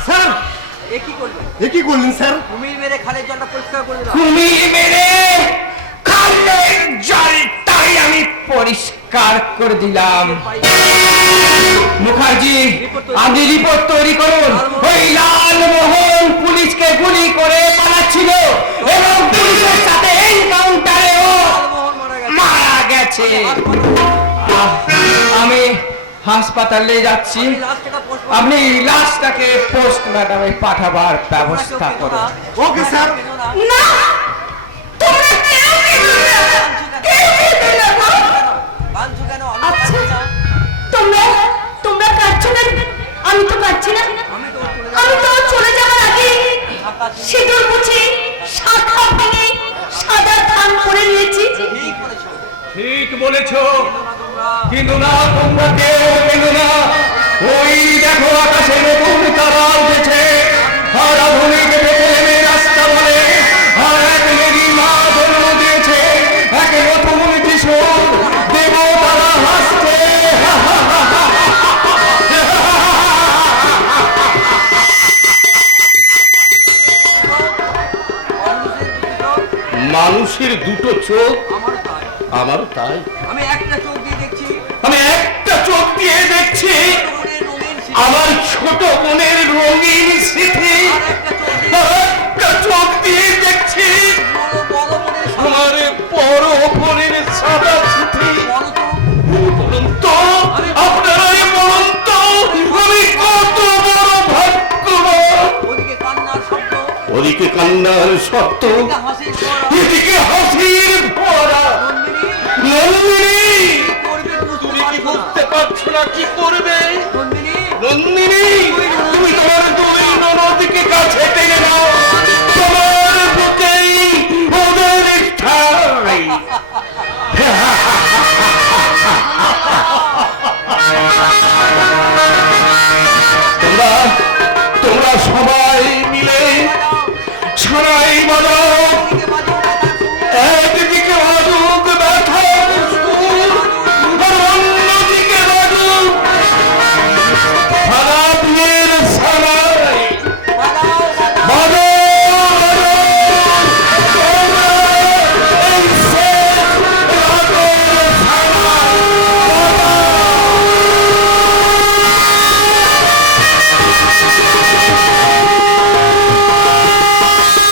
স্যার কি করবে এ কি করলেন স্যার? কুমির মেরে খালের জলটা পরিষ্কার করে দিলাম কুমির মেরে খালের জলটাই আমি পরিষ্কার করে দিলাম। মুখার্জি, আপনি রিপোর্ট তৈরি করুন। ওই লালমোহন পুলিশকে গুলি করে পালাচ্ছিল এবং পুলিশের সাথে এনকাউন্টারে ও লালমোহন মারা গেছে মারা গেছে। আমি হাসপাতালে যাচ্ছি, আমি লাশটাকে postmortem আপনি লাশটাকে পোস্টমর্টমে পাঠাবার ব্যবস্থা করুন। Okay sir. না তোমরা কেউ দিলে না, কেউ দিলে না। কাঁদছো কেন? আমি আচ্ছা কাঁদছি না। তোমরা তোমরা কাঁদছো না, আমি তো কাঁদছি না। আমি তো চলে যাওয়ার আগে সিঁদুর মুছে শাখা ভেঙে সাদা ধান করে নিয়েছি। ঠিক বলেছো। ঠিক বলেছো, তোমরা কিন্তু না তোমরা কেউ কিন্তু না। ওই দেখো আকাশে নতুন তারা উঠেছে, আর আধুনিক বেতনে রাস্তা বলে, আর এক লেডি মা জন্ম দিয়েছে, এক নতুন কিশোর দেব তারা হাসছে। মানুষের দুটো চোখ, আমারও তাই। আমারও তাই। আমি একটা চোখ দিয়ে দেখছি আমি একটা চোখ দিয়ে দেখছি মনের রঙিন স্মৃতি। আমার ছোট বোনের রঙিন স্মৃতি, আর একটা চোখ আর একটা চোখ দিয়ে দেখছি বড় মনের আমার বড় বোনের সাদা স্মৃতি। বড় তো বলুন তো, আপনারাই বলুন তো, আমি কত বড় ভাগ্যবান। ওদিকে কান্নার শব্দ, ওদিকে কান্নার শব্দ, ওদিকে হাসির স্বর। এদিকে হাসির ভরা। নন্দিনী, নন্দিনী, কি করবে বুঝতে তুমি কি পারছো না। করতে পারছো না, কি করবে? নন্দিনী, নন্দিনী, তুমি তোমার দুই ননদকে কাছে টেনে নাও, তোমার বুকেই ওদের ঠাই।